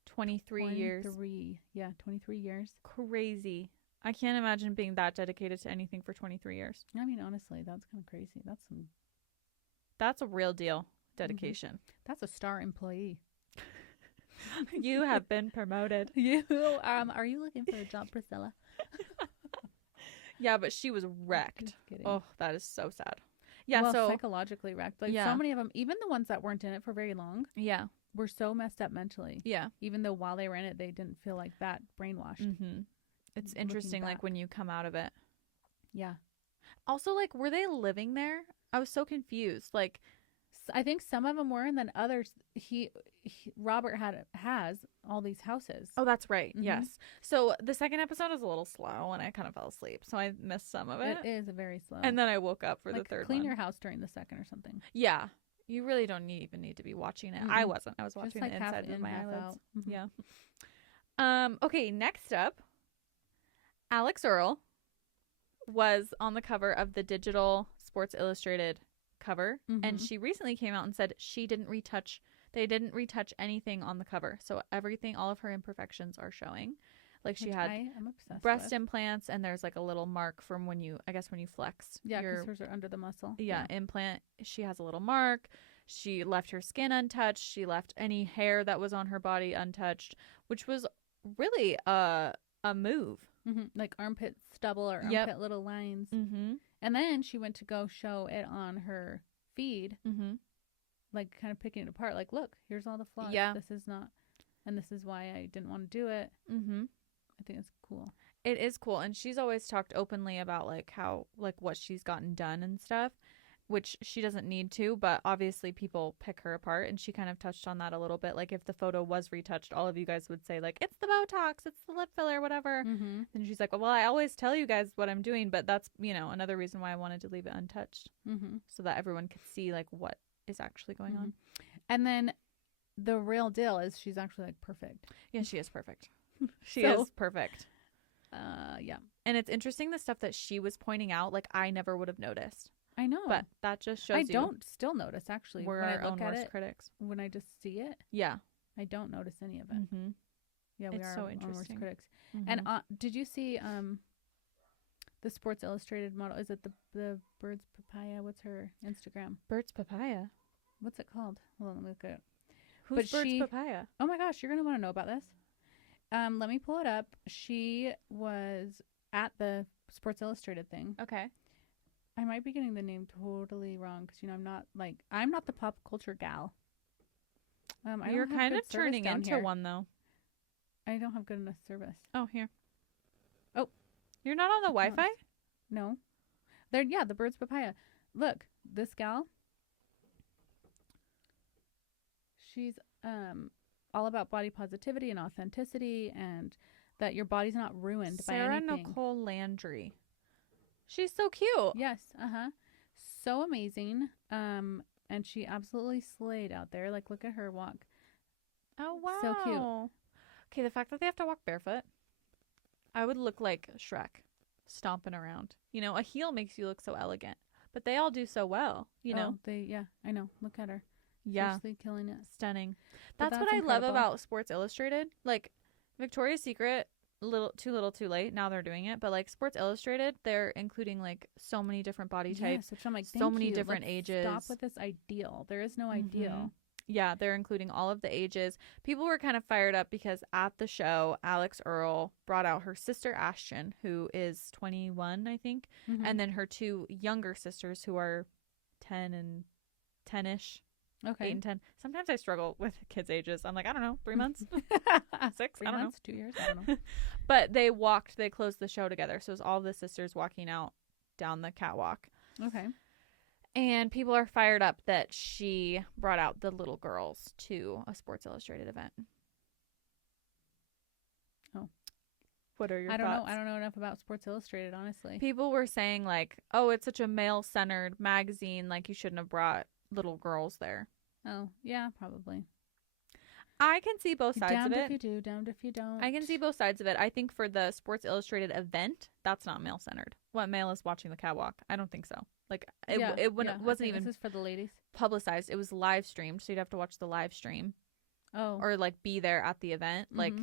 23 years. 23 years. Crazy. I can't imagine being that dedicated to anything for 23 years. I mean, honestly, that's kind of crazy. That's a real deal dedication. Mm-hmm. That's a star employee. You have been promoted. Are you looking for a job, Priscilla? Yeah, but she was wrecked. Just kidding. Oh, that is so sad. Yeah, well, psychologically wrecked. Like so many of them, even the ones that weren't in it for very long, were so messed up mentally. Yeah. Even though while they were in it, they didn't feel like that brainwashed. Mm-hmm. It's interesting, like when you come out of it. Yeah. Also, like, were they living there? I was so confused. Like, I think some of them were, and then others. Robert has all these houses. Oh, that's right. Mm-hmm. Yes. So the second episode is a little slow, and I kind of fell asleep, so I missed some of it. It is very slow. And then I woke up for the third clean one. your house during the second or something. Yeah. You really don't even need to be watching it. Mm-hmm. I wasn't. I was watching the inside with my eyelids. Mm-hmm. Yeah. Okay, next up, Alex Earle was on the cover of the digital Sports Illustrated cover, and she recently came out and said they didn't retouch anything on the cover. So everything, all of her imperfections are showing. Like she had breast implants, and there's like a little mark from when you flex. Yeah, because hers are under the muscle. Yeah, implant. She has a little mark. She left her skin untouched. She left any hair that was on her body untouched, which was really a move. Mm-hmm. Like armpit stubble or armpit little lines. Mm-hmm. And then she went to go show it on her feed, like kind of picking it apart. Like, look, here's all the flaws. Yeah. This is not, and this is why I didn't want to do it. Mm-hmm. I think it's cool. It is cool. And she's always talked openly about like how, like what she's gotten done and stuff, which she doesn't need to, but obviously people pick her apart. And she kind of touched on that a little bit. Like if the photo was retouched, all of you guys would say like, it's the Botox, it's the lip filler, whatever. Mm-hmm. And she's like, well, I always tell you guys what I'm doing, but that's, another reason why I wanted to leave it untouched, so that everyone could see like what is actually going on. And then the real deal is she's actually like perfect. Yeah, she is perfect. She is perfect. Yeah. And it's interesting the stuff that she was pointing out, like I never would have noticed. I know. But that just shows I don't still notice, actually. We're our own worst critics. When I just see it. Yeah. I don't notice any of it. Mm-hmm. Yeah, we are so our own interesting. worst critics. Mm-hmm. And did you see the Sports Illustrated model? Is it the Bird's Papaya? What's her Instagram? Bird's Papaya? What's it called? Hold on, let me look at it. Who's Bird's Papaya? Oh my gosh, you're going to want to know about this. Let me pull it up. She was at the Sports Illustrated thing. Okay. I might be getting the name totally wrong because I'm not the pop culture gal. You're kind of turning into one though. I don't have good enough service. Oh, here. Oh, you're not on the Wi-Fi? No. The Bird's Papaya. Look, this gal. She's all about body positivity and authenticity, and that your body's not ruined by anything. Sarah Nicole Landry. She's so cute. Yes. So amazing. And she absolutely slayed out there. Like, look at her walk. Oh, wow. So cute. Okay, the fact that they have to walk barefoot. I would look like Shrek stomping around. A heel makes you look so elegant. But they all do so well, know? I know. Look at her. Yeah. Seriously killing it. Stunning. That's what incredible. I love about Sports Illustrated. Like, Victoria's Secret, too little too late. Now they're doing it. But, like, Sports Illustrated, they're including, like, so many different body types. Which I'm like, so many different ages. Stop with this ideal. There is no ideal. Yeah, they're including all of the ages. People were kind of fired up because at the show, Alex Earle brought out her sister Ashton, who is 21, I think. Mm-hmm. And then her two younger sisters who are 10 and 10-ish. Okay. 8 and 10. Sometimes I struggle with kids' ages. I'm like, I don't know, 3 months? 6? 3 I don't months, know. 2 years? I don't know. But they closed the show together. So it was all the sisters walking out down the catwalk. Okay. And people are fired up that she brought out the little girls to a Sports Illustrated event. Oh. What are your thoughts? I don't know enough about Sports Illustrated, honestly. People were saying, like, oh, it's such a male-centered magazine. Like, you shouldn't have brought little girls there. Oh, yeah, probably. I can see both sides of it. Damned if you do, damned if you don't. I can see both sides of it. I think for the Sports Illustrated event, that's not male-centered. What male is watching the catwalk? I don't think so. Like, it wasn't even this is for the ladies. Publicized. It was live streamed, so you'd have to watch the live stream. Oh. Or, like, be there at the event. Like,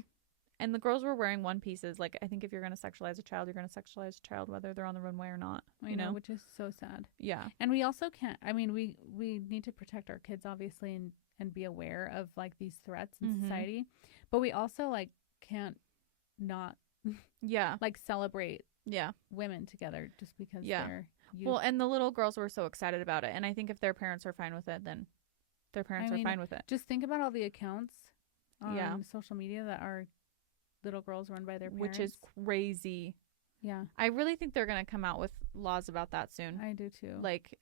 and the girls were wearing one pieces. Like, I think if you're going to sexualize a child, you're going to sexualize a child whether they're on the runway or not. I know, which is so sad. Yeah. And we also can't, we need to protect our kids, obviously, and be aware of, like, these threats in society. But we also, like, can't not, like, celebrate women together just because they're youth. Well, and the little girls were so excited about it. And I think if their parents are fine with it, then their parents are fine with it. Just think about all the accounts on social media that are little girls run by their parents. Which is crazy. Yeah. I really think they're going to come out with laws about that soon. I do too. Like,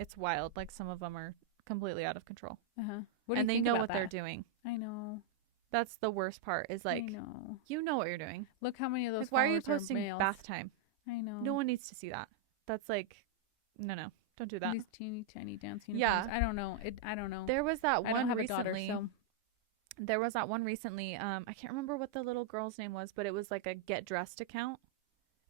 it's wild. Like, some of them are completely out of control. What do you and they think know about what that? they're doing. I know. That's the worst part is, like, I know. you know what you're doing. Look how many of those Like, why are you followers posting males. bath time? I know. No one needs to see that. That's like, no, don't do that. These teeny tiny dance uniforms. I don't know. I don't know. There was that one I don't have recently. a daughter, so. There was that one recently. I can't remember what the little girl's name was, but it was like a get dressed account.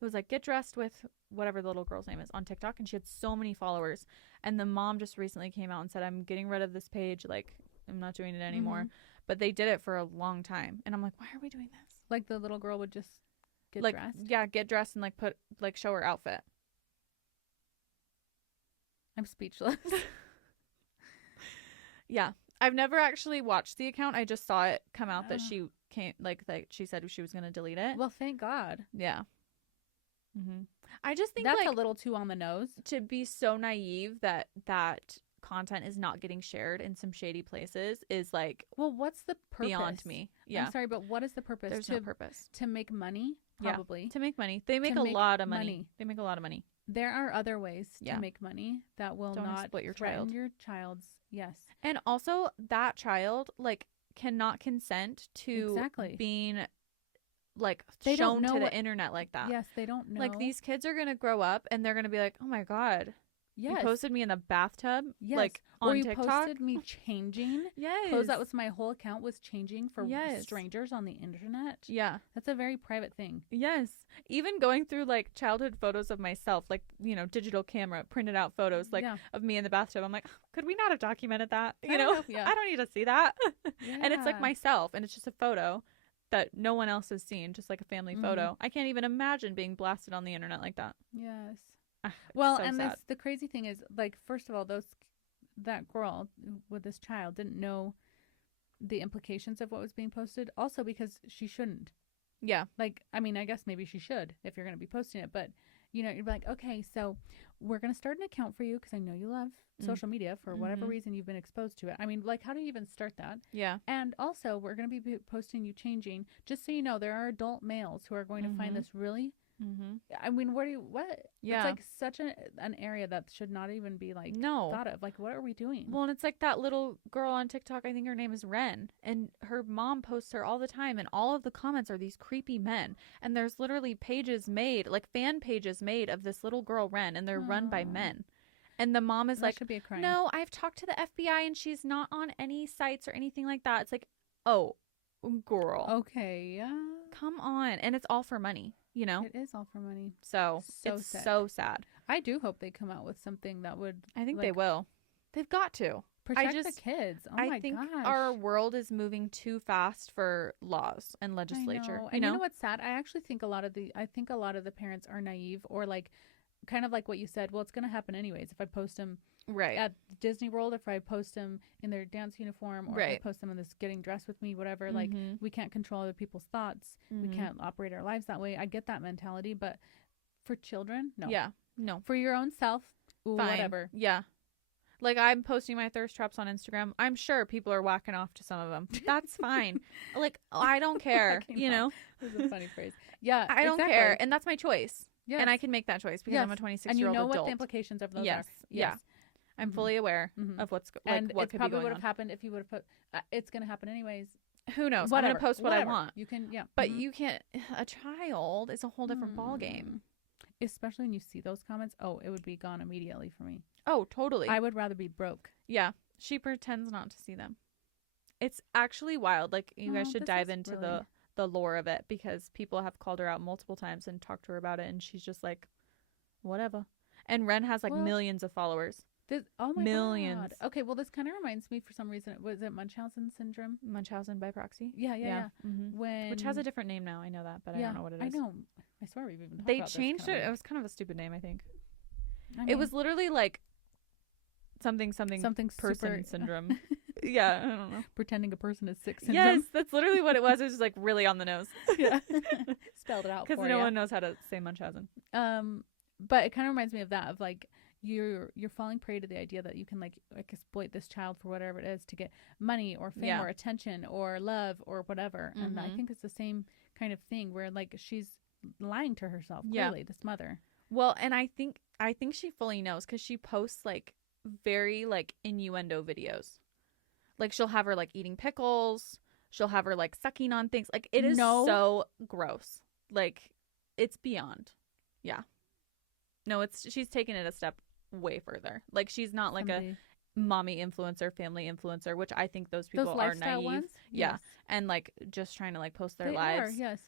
It was like get dressed with whatever the little girl's name is on TikTok, and she had so many followers. And the mom just recently came out and said, "I'm getting rid of this page. Like, I'm not doing it anymore." But they did it for a long time, and I'm like, why are we doing this? Like, the little girl would just get like, dressed? Yeah, get dressed and like show her outfit. I'm speechless. Yeah. I've never actually watched the account. I just saw it come out that she came, like she said she was going to delete it. Well, thank God. Yeah. I just think that's a little too on the nose. To be so naive that content is not getting shared in some shady places is like, well, what's the purpose? Beyond me. Yeah. I'm sorry, but what is the purpose? There's no purpose. To make money, probably. Yeah, to make money. They make a lot of money. They make a lot of money. There are other ways to make money that will not exploit your threaten child. Your child's, yes. And also, that child, like, cannot consent to being, like, shown to the internet like that. Yes, they don't know. Like, these kids are going to grow up and they're going to be like, oh my God. Yes. You posted me in the bathtub, like, on TikTok. Or you posted me changing. Yes. Clothes that was my whole account was changing for strangers on the internet. Yeah. That's a very private thing. Yes. Even going through, like, childhood photos of myself, like, you know, digital camera, printed out photos, like, of me in the bathtub. I'm like, could we not have documented that? You know? I don't need to see that. And it's, like, myself, and it's just a photo that no one else has seen, just, like, a family photo. I can't even imagine being blasted on the internet like that. Yes. Well, so and sad. the crazy thing is, like, first of all, that girl with this child didn't know the implications of what was being posted. Also, because she shouldn't. Yeah. Like, I mean, I guess maybe she should if you're going to be posting it. But, you know, you're like, okay, so we're going to start an account for you because I know you love social media for whatever reason you've been exposed to it. I mean, like, how do you even start that? Yeah. And also, we're going to be posting you changing. Just so you know, there are adult males who are going to find this really... I mean, what? Yeah. It's like such an area that should not even be like thought of. Like, what are we doing? Well, and it's like that little girl on TikTok, I think her name is Ren, and her mom posts her all the time, and all of the comments are these creepy men. And there's literally pages made, like fan pages made of this little girl Ren, and they're run by men. And the mom is that should be a crime. No, I've talked to the FBI and she's not on any sites or anything like that. It's like, oh, girl. Okay, yeah. Come on. And it's all for money. You know, it is all for money. So it's sad. So sad. I do hope they come out with something that would. I think they will. They've got to protect the kids. Oh I think our world is moving too fast for laws and legislature. You know what's sad? I actually think a lot of the parents are naive, or like, kind of like what you said. Well, it's going to happen anyways. If I post them at Disney World, if I post them in their dance uniform, or if I post them in this getting dressed with me, whatever, like, we can't control other people's thoughts. We can't operate our lives that way. I get that mentality, but for children, no. Yeah, no. For your own self, whatever. Yeah. Like, I'm posting my thirst traps on Instagram. I'm sure people are whacking off to some of them. That's fine. Like, I don't care, you know? This is a funny phrase. Yeah, I don't care. And that's my choice. Yes. And I can make that choice because I'm a 26-year-old adult. And you know what the implications of those are. Yes. Yeah. I'm fully aware of what's what could be going on. And it probably would have happened if you would have put... it's going to happen anyways. Who knows? I'm going to post what I want. You can, But you can't... A child is a whole different ballgame. Especially when you see those comments. Oh, it would be gone immediately for me. Oh, totally. I would rather be broke. Yeah. She pretends not to see them. It's actually wild. Like, you guys should dive into the lore of it, because people have called her out multiple times and talked to her about it, and she's just like, whatever. And Ren has like millions of followers. Oh my millions. God. Okay, well, this kind of reminds me, for some reason, was it Munchausen syndrome? Munchausen by proxy? Yeah. Which has a different name now. I know that, but I don't know what it is. I know. I swear we've even talked about this. They changed it. It was kind of a stupid name, I think. It was literally like something person syndrome. Yeah, I don't know. Pretending a person is sick syndrome. Yes, that's literally what it was. It was just like really on the nose. Yeah. Spelled it out for you. Because no one knows how to say Munchausen. But it kind of reminds me of that, of like, you're falling prey to the idea that you can like exploit this child for whatever it is to get money or fame or attention or love or whatever. And I think it's the same kind of thing where like she's lying to herself, clearly, this mother. Well, and I think she fully knows, because she posts like very like innuendo videos. Like she'll have her like eating pickles. She'll have her like sucking on things. Like it is so gross. Like it's beyond. Yeah. No, she's taken it a step way further. Like she's not like a mommy influencer, family influencer, which I think those people are naive. Ones? Yeah. Yes. And like just trying to like post their lives. Yes.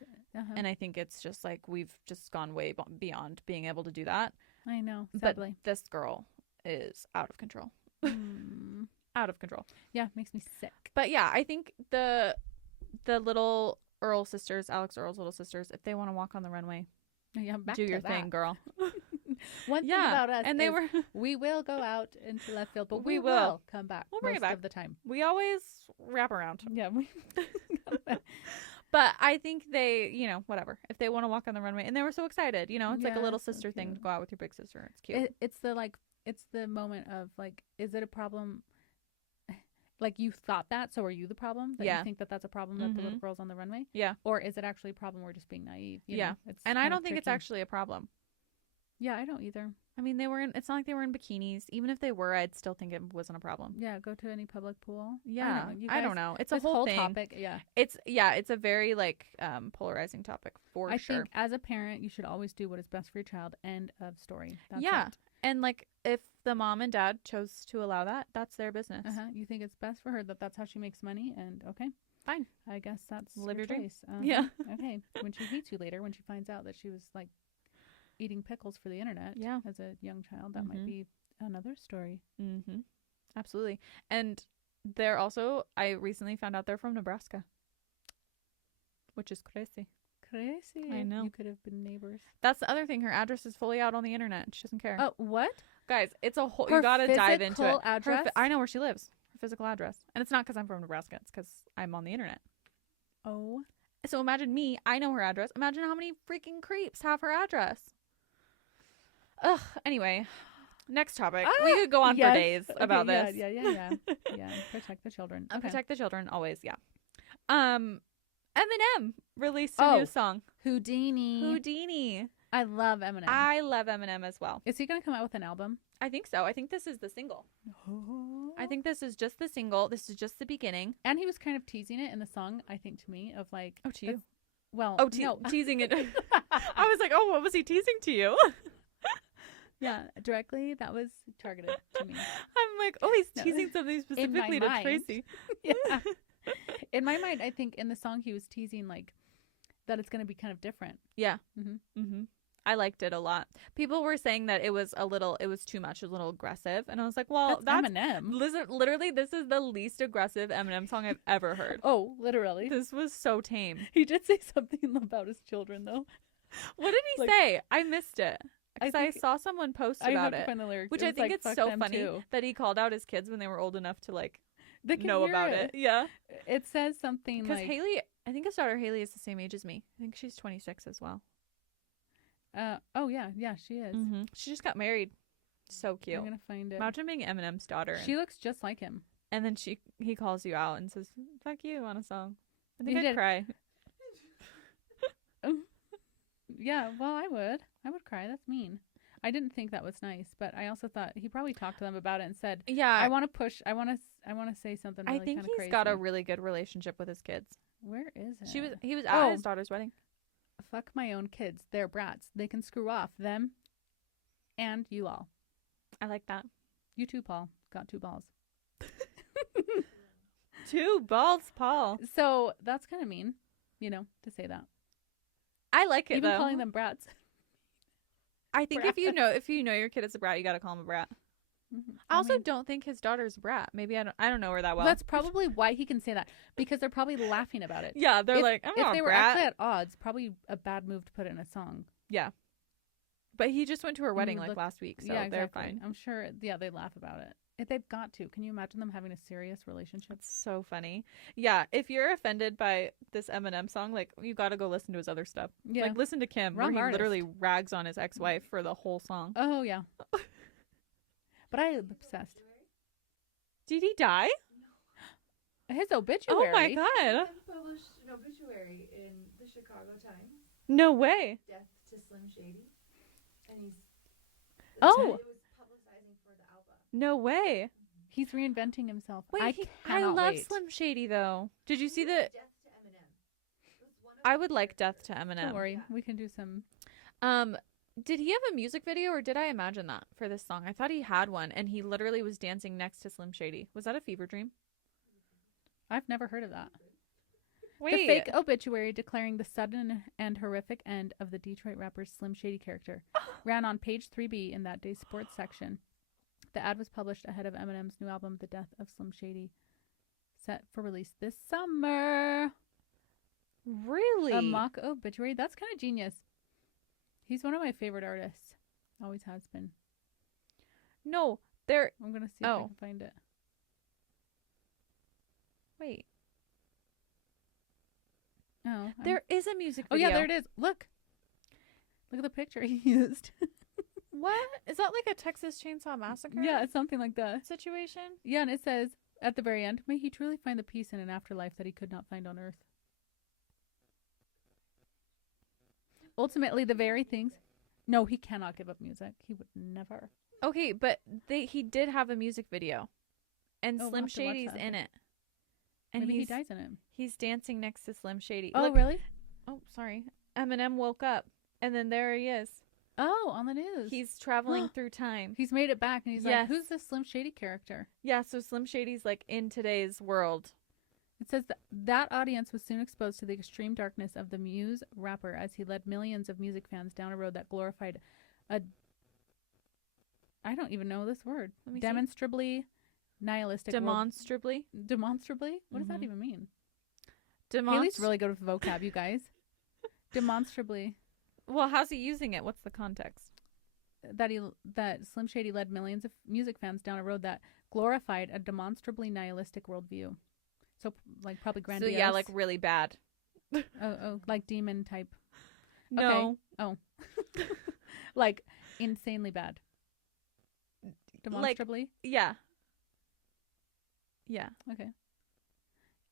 And I think it's just like we've just gone way beyond being able to do that. I know. Sadly. But this girl is out of control. Out of control. Yeah, makes me sick. But yeah, I think the little Earl sisters, Alex Earl's little sisters, if they want to walk on the runway, do your thing, girl. One thing about us, and we will go out into left field, but we will come back. We'll bring it back of the time. We always wrap around. Yeah. But I think they, whatever. If they want to walk on the runway, and they were so excited, it's like a little sister thing to go out with your big sister. It's cute. It's the moment of like, is it a problem? Like you thought that, so are you the problem? That you think that that's a problem that the little girl's on the runway? Yeah. Or is it actually a problem we're just being naive? You know? And I don't think it's actually a problem. Yeah, I don't either. I mean, it's not like they were in bikinis. Even if they were, I'd still think it wasn't a problem. Yeah, go to any public pool. Yeah. I don't know. It's a whole thing. Topic. Yeah. It's a very like polarizing topic for sure. I think as a parent, you should always do what is best for your child. End of story. That's it. And like if the mom and dad chose to allow that, that's their business. You think it's best for her that's how she makes money, and okay, fine. I guess that's live your choice. Yeah. Okay. When she hates you later, when she finds out that she was like eating pickles for the internet as a young child, that might be another story. Absolutely. And they're also, I recently found out they're from Nebraska, which is crazy. I know. You could have been neighbors. That's the other thing. Her address is fully out on the internet. She doesn't care. Oh, what? Guys, it's a whole, you gotta dive into it. Address? I know where she lives. Her physical address. And it's not because I'm from Nebraska. It's because I'm on the internet. Oh. So imagine me. I know her address. Imagine how many freaking creeps have her address. Ugh. Anyway, next topic. We could go on for days about this. Yeah. Protect the children. Okay. Protect the children always. Yeah. Eminem released a new song. Houdini. I love Eminem. I love Eminem as well. Is he going to come out with an album? I think so. I think this is the single. I think this is just the single. This is just the beginning. And he was kind of teasing it in the song, I think, to me, of like... Oh, to you? Well, no. Teasing it. I was like, what was he teasing to you? Yeah, directly. That was targeted to me. I'm like, he's teasing something specifically to Tracy. Yeah. In my mind, I think in the song he was teasing like that it's going to be kind of different. Yeah. I liked it a lot. People were saying that it was too much, it was a little aggressive. And I was like, well, that's Eminem. Literally, this is the least aggressive Eminem song I've ever heard. Oh, literally. This was so tame. He did say something about his children, though. What did he say? I missed it. Because I saw someone post about it. Find the lyrics. Which I think it's so funny that he called out his kids when they were old enough to like know about it. Yeah. It says something like... Because Haley, I think his daughter Haley is the same age as me. I think she's 26 as well. Oh, yeah. Yeah, she is. She just got married. So cute. I'm going to find it. Imagine being Eminem's daughter. She looks just like him. And then he calls you out and says, fuck you on a song. I think I'd cry. Yeah, well, I would cry. That's mean. I didn't think that was nice, but I also thought he probably talked to them about it and said, "Yeah, I want to push. I want to say something." Really I think he's crazy. Got a really good relationship with his kids. Where is it? He was at his daughter's wedding. Fuck my own kids. They're brats. They can screw off. Them, and you all. I like that. You too, Paul. Got 2 balls. 2 balls, Paul. So that's kind of mean, to say that. I like it. Even calling them brats. I think if you know your kid is a brat, you got to call him a brat. I also don't think his daughter's a brat. Maybe I don't know her that well. That's probably why he can say that, because they're probably laughing about it. Yeah, they're like, I'm not a brat. If they were actually at odds, probably a bad move to put in a song. Yeah. But he just went to her wedding last week, so they're fine. I'm sure, they laugh about it. They've got to. Can you imagine them having a serious relationship? It's so funny. Yeah, if you're offended by this Eminem song, you got to go listen to his other stuff. Yeah. Listen to Kim, where he literally rags on his ex-wife for the whole song. Oh, yeah. But I am obsessed. Did he die? No. His obituary. Oh, my God. He published an obituary in the Chicago Times. No way. Death to Slim Shady. And he's... Oh! It was publicizing for the album. No way. He's reinventing himself. Wait, I cannot love wait. Slim Shady though. Did you see the? Death to Eminem. It was one of I would like Death to Eminem. Don't worry, we can do some. Did he have a music video or did I imagine that for this song? I thought he had one and he literally was dancing next to Slim Shady. Was that a fever dream? I've never heard of that. Wait. The fake obituary declaring the sudden and horrific end of the Detroit rapper's Slim Shady character ran on page 3B in that day's sports section. The ad was published ahead of Eminem's new album, The Death of Slim Shady, set for release this summer. Really? A mock obituary? That's kind of genius. He's one of my favorite artists. Always has been. No, there. I'm going to see if I can find it. Wait. Oh. There is a music Oh, video. yeah, there it is. Look. Look at the picture he used. What? Is that like a Texas Chainsaw Massacre? Yeah, it's something like that. Situation? Yeah, and it says at the very end, may he truly find the peace in an afterlife that he could not find on earth. Ultimately, the very things. No, he cannot give up music. He would never. Okay, but he did have a music video. And Oh, we'll Slim have to watch Shady's that. in it. And Maybe he dies in it. He's dancing next to Slim Shady. Oh, Look. really? Oh, sorry. Eminem woke up. And then there he is. Oh, on the news. He's traveling through time. He's made it back, and he's Yes. like, who's this Slim Shady character? Yeah, so Slim Shady's like in today's world. It says that audience was soon exposed to the extreme darkness of the Muse rapper as he led millions of music fans down a road that glorified a... I don't even know this word. Let me see. Demonstrably nihilistic world. Demonstrably? Demonstrably? What does that even mean? Demonst- Haley's really good with vocab, you guys. Demonstrably. Well, how's he using it? What's the context? That Slim Shady led millions of music fans down a road that glorified a demonstrably nihilistic worldview. So, like, probably grandiose. So, yeah, like really bad. Oh, like demon type. No. Okay. Oh. Like, insanely bad. Demonstrably? Yeah. Yeah. Okay.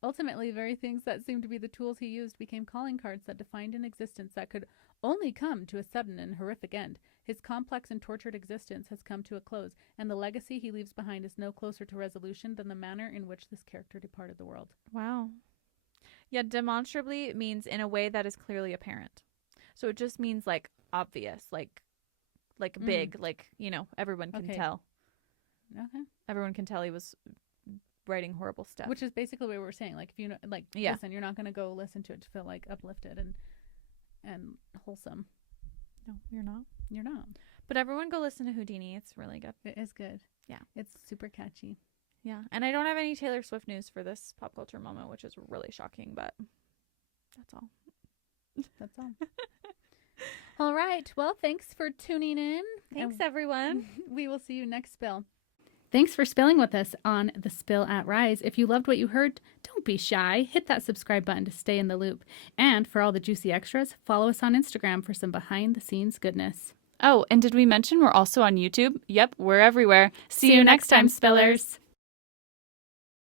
Ultimately, the very things that seemed to be the tools he used became calling cards that defined an existence that could only come to a sudden and horrific end. His complex and tortured existence has come to a close, and the legacy he leaves behind is no closer to resolution than the manner in which this character departed the world. Wow. Yeah, demonstrably means in a way that is clearly apparent. So it just means like obvious, like big, like, you know, everyone can tell. Okay. Everyone can tell he was writing horrible stuff. Which is basically what we were saying. Like, if you know, like, listen, you're not going to go listen to it to feel like uplifted and wholesome. No, you're not. You're not. But everyone go listen to Houdini. It's really good. It is good. Yeah. It's super catchy. Yeah. And I don't have any Taylor Swift news for this pop culture moment, which is really shocking, but that's all. That's all. All right. Well, thanks for tuning in. Thanks, everyone. We will see you next spill. Thanks for spilling with us on The Spill at Rise. If you loved what you heard, don't be shy. Hit that subscribe button to stay in the loop. And for all the juicy extras, follow us on Instagram for some behind-the-scenes goodness. Oh, and did we mention we're also on YouTube? Yep, we're everywhere. See you next time, Spillers.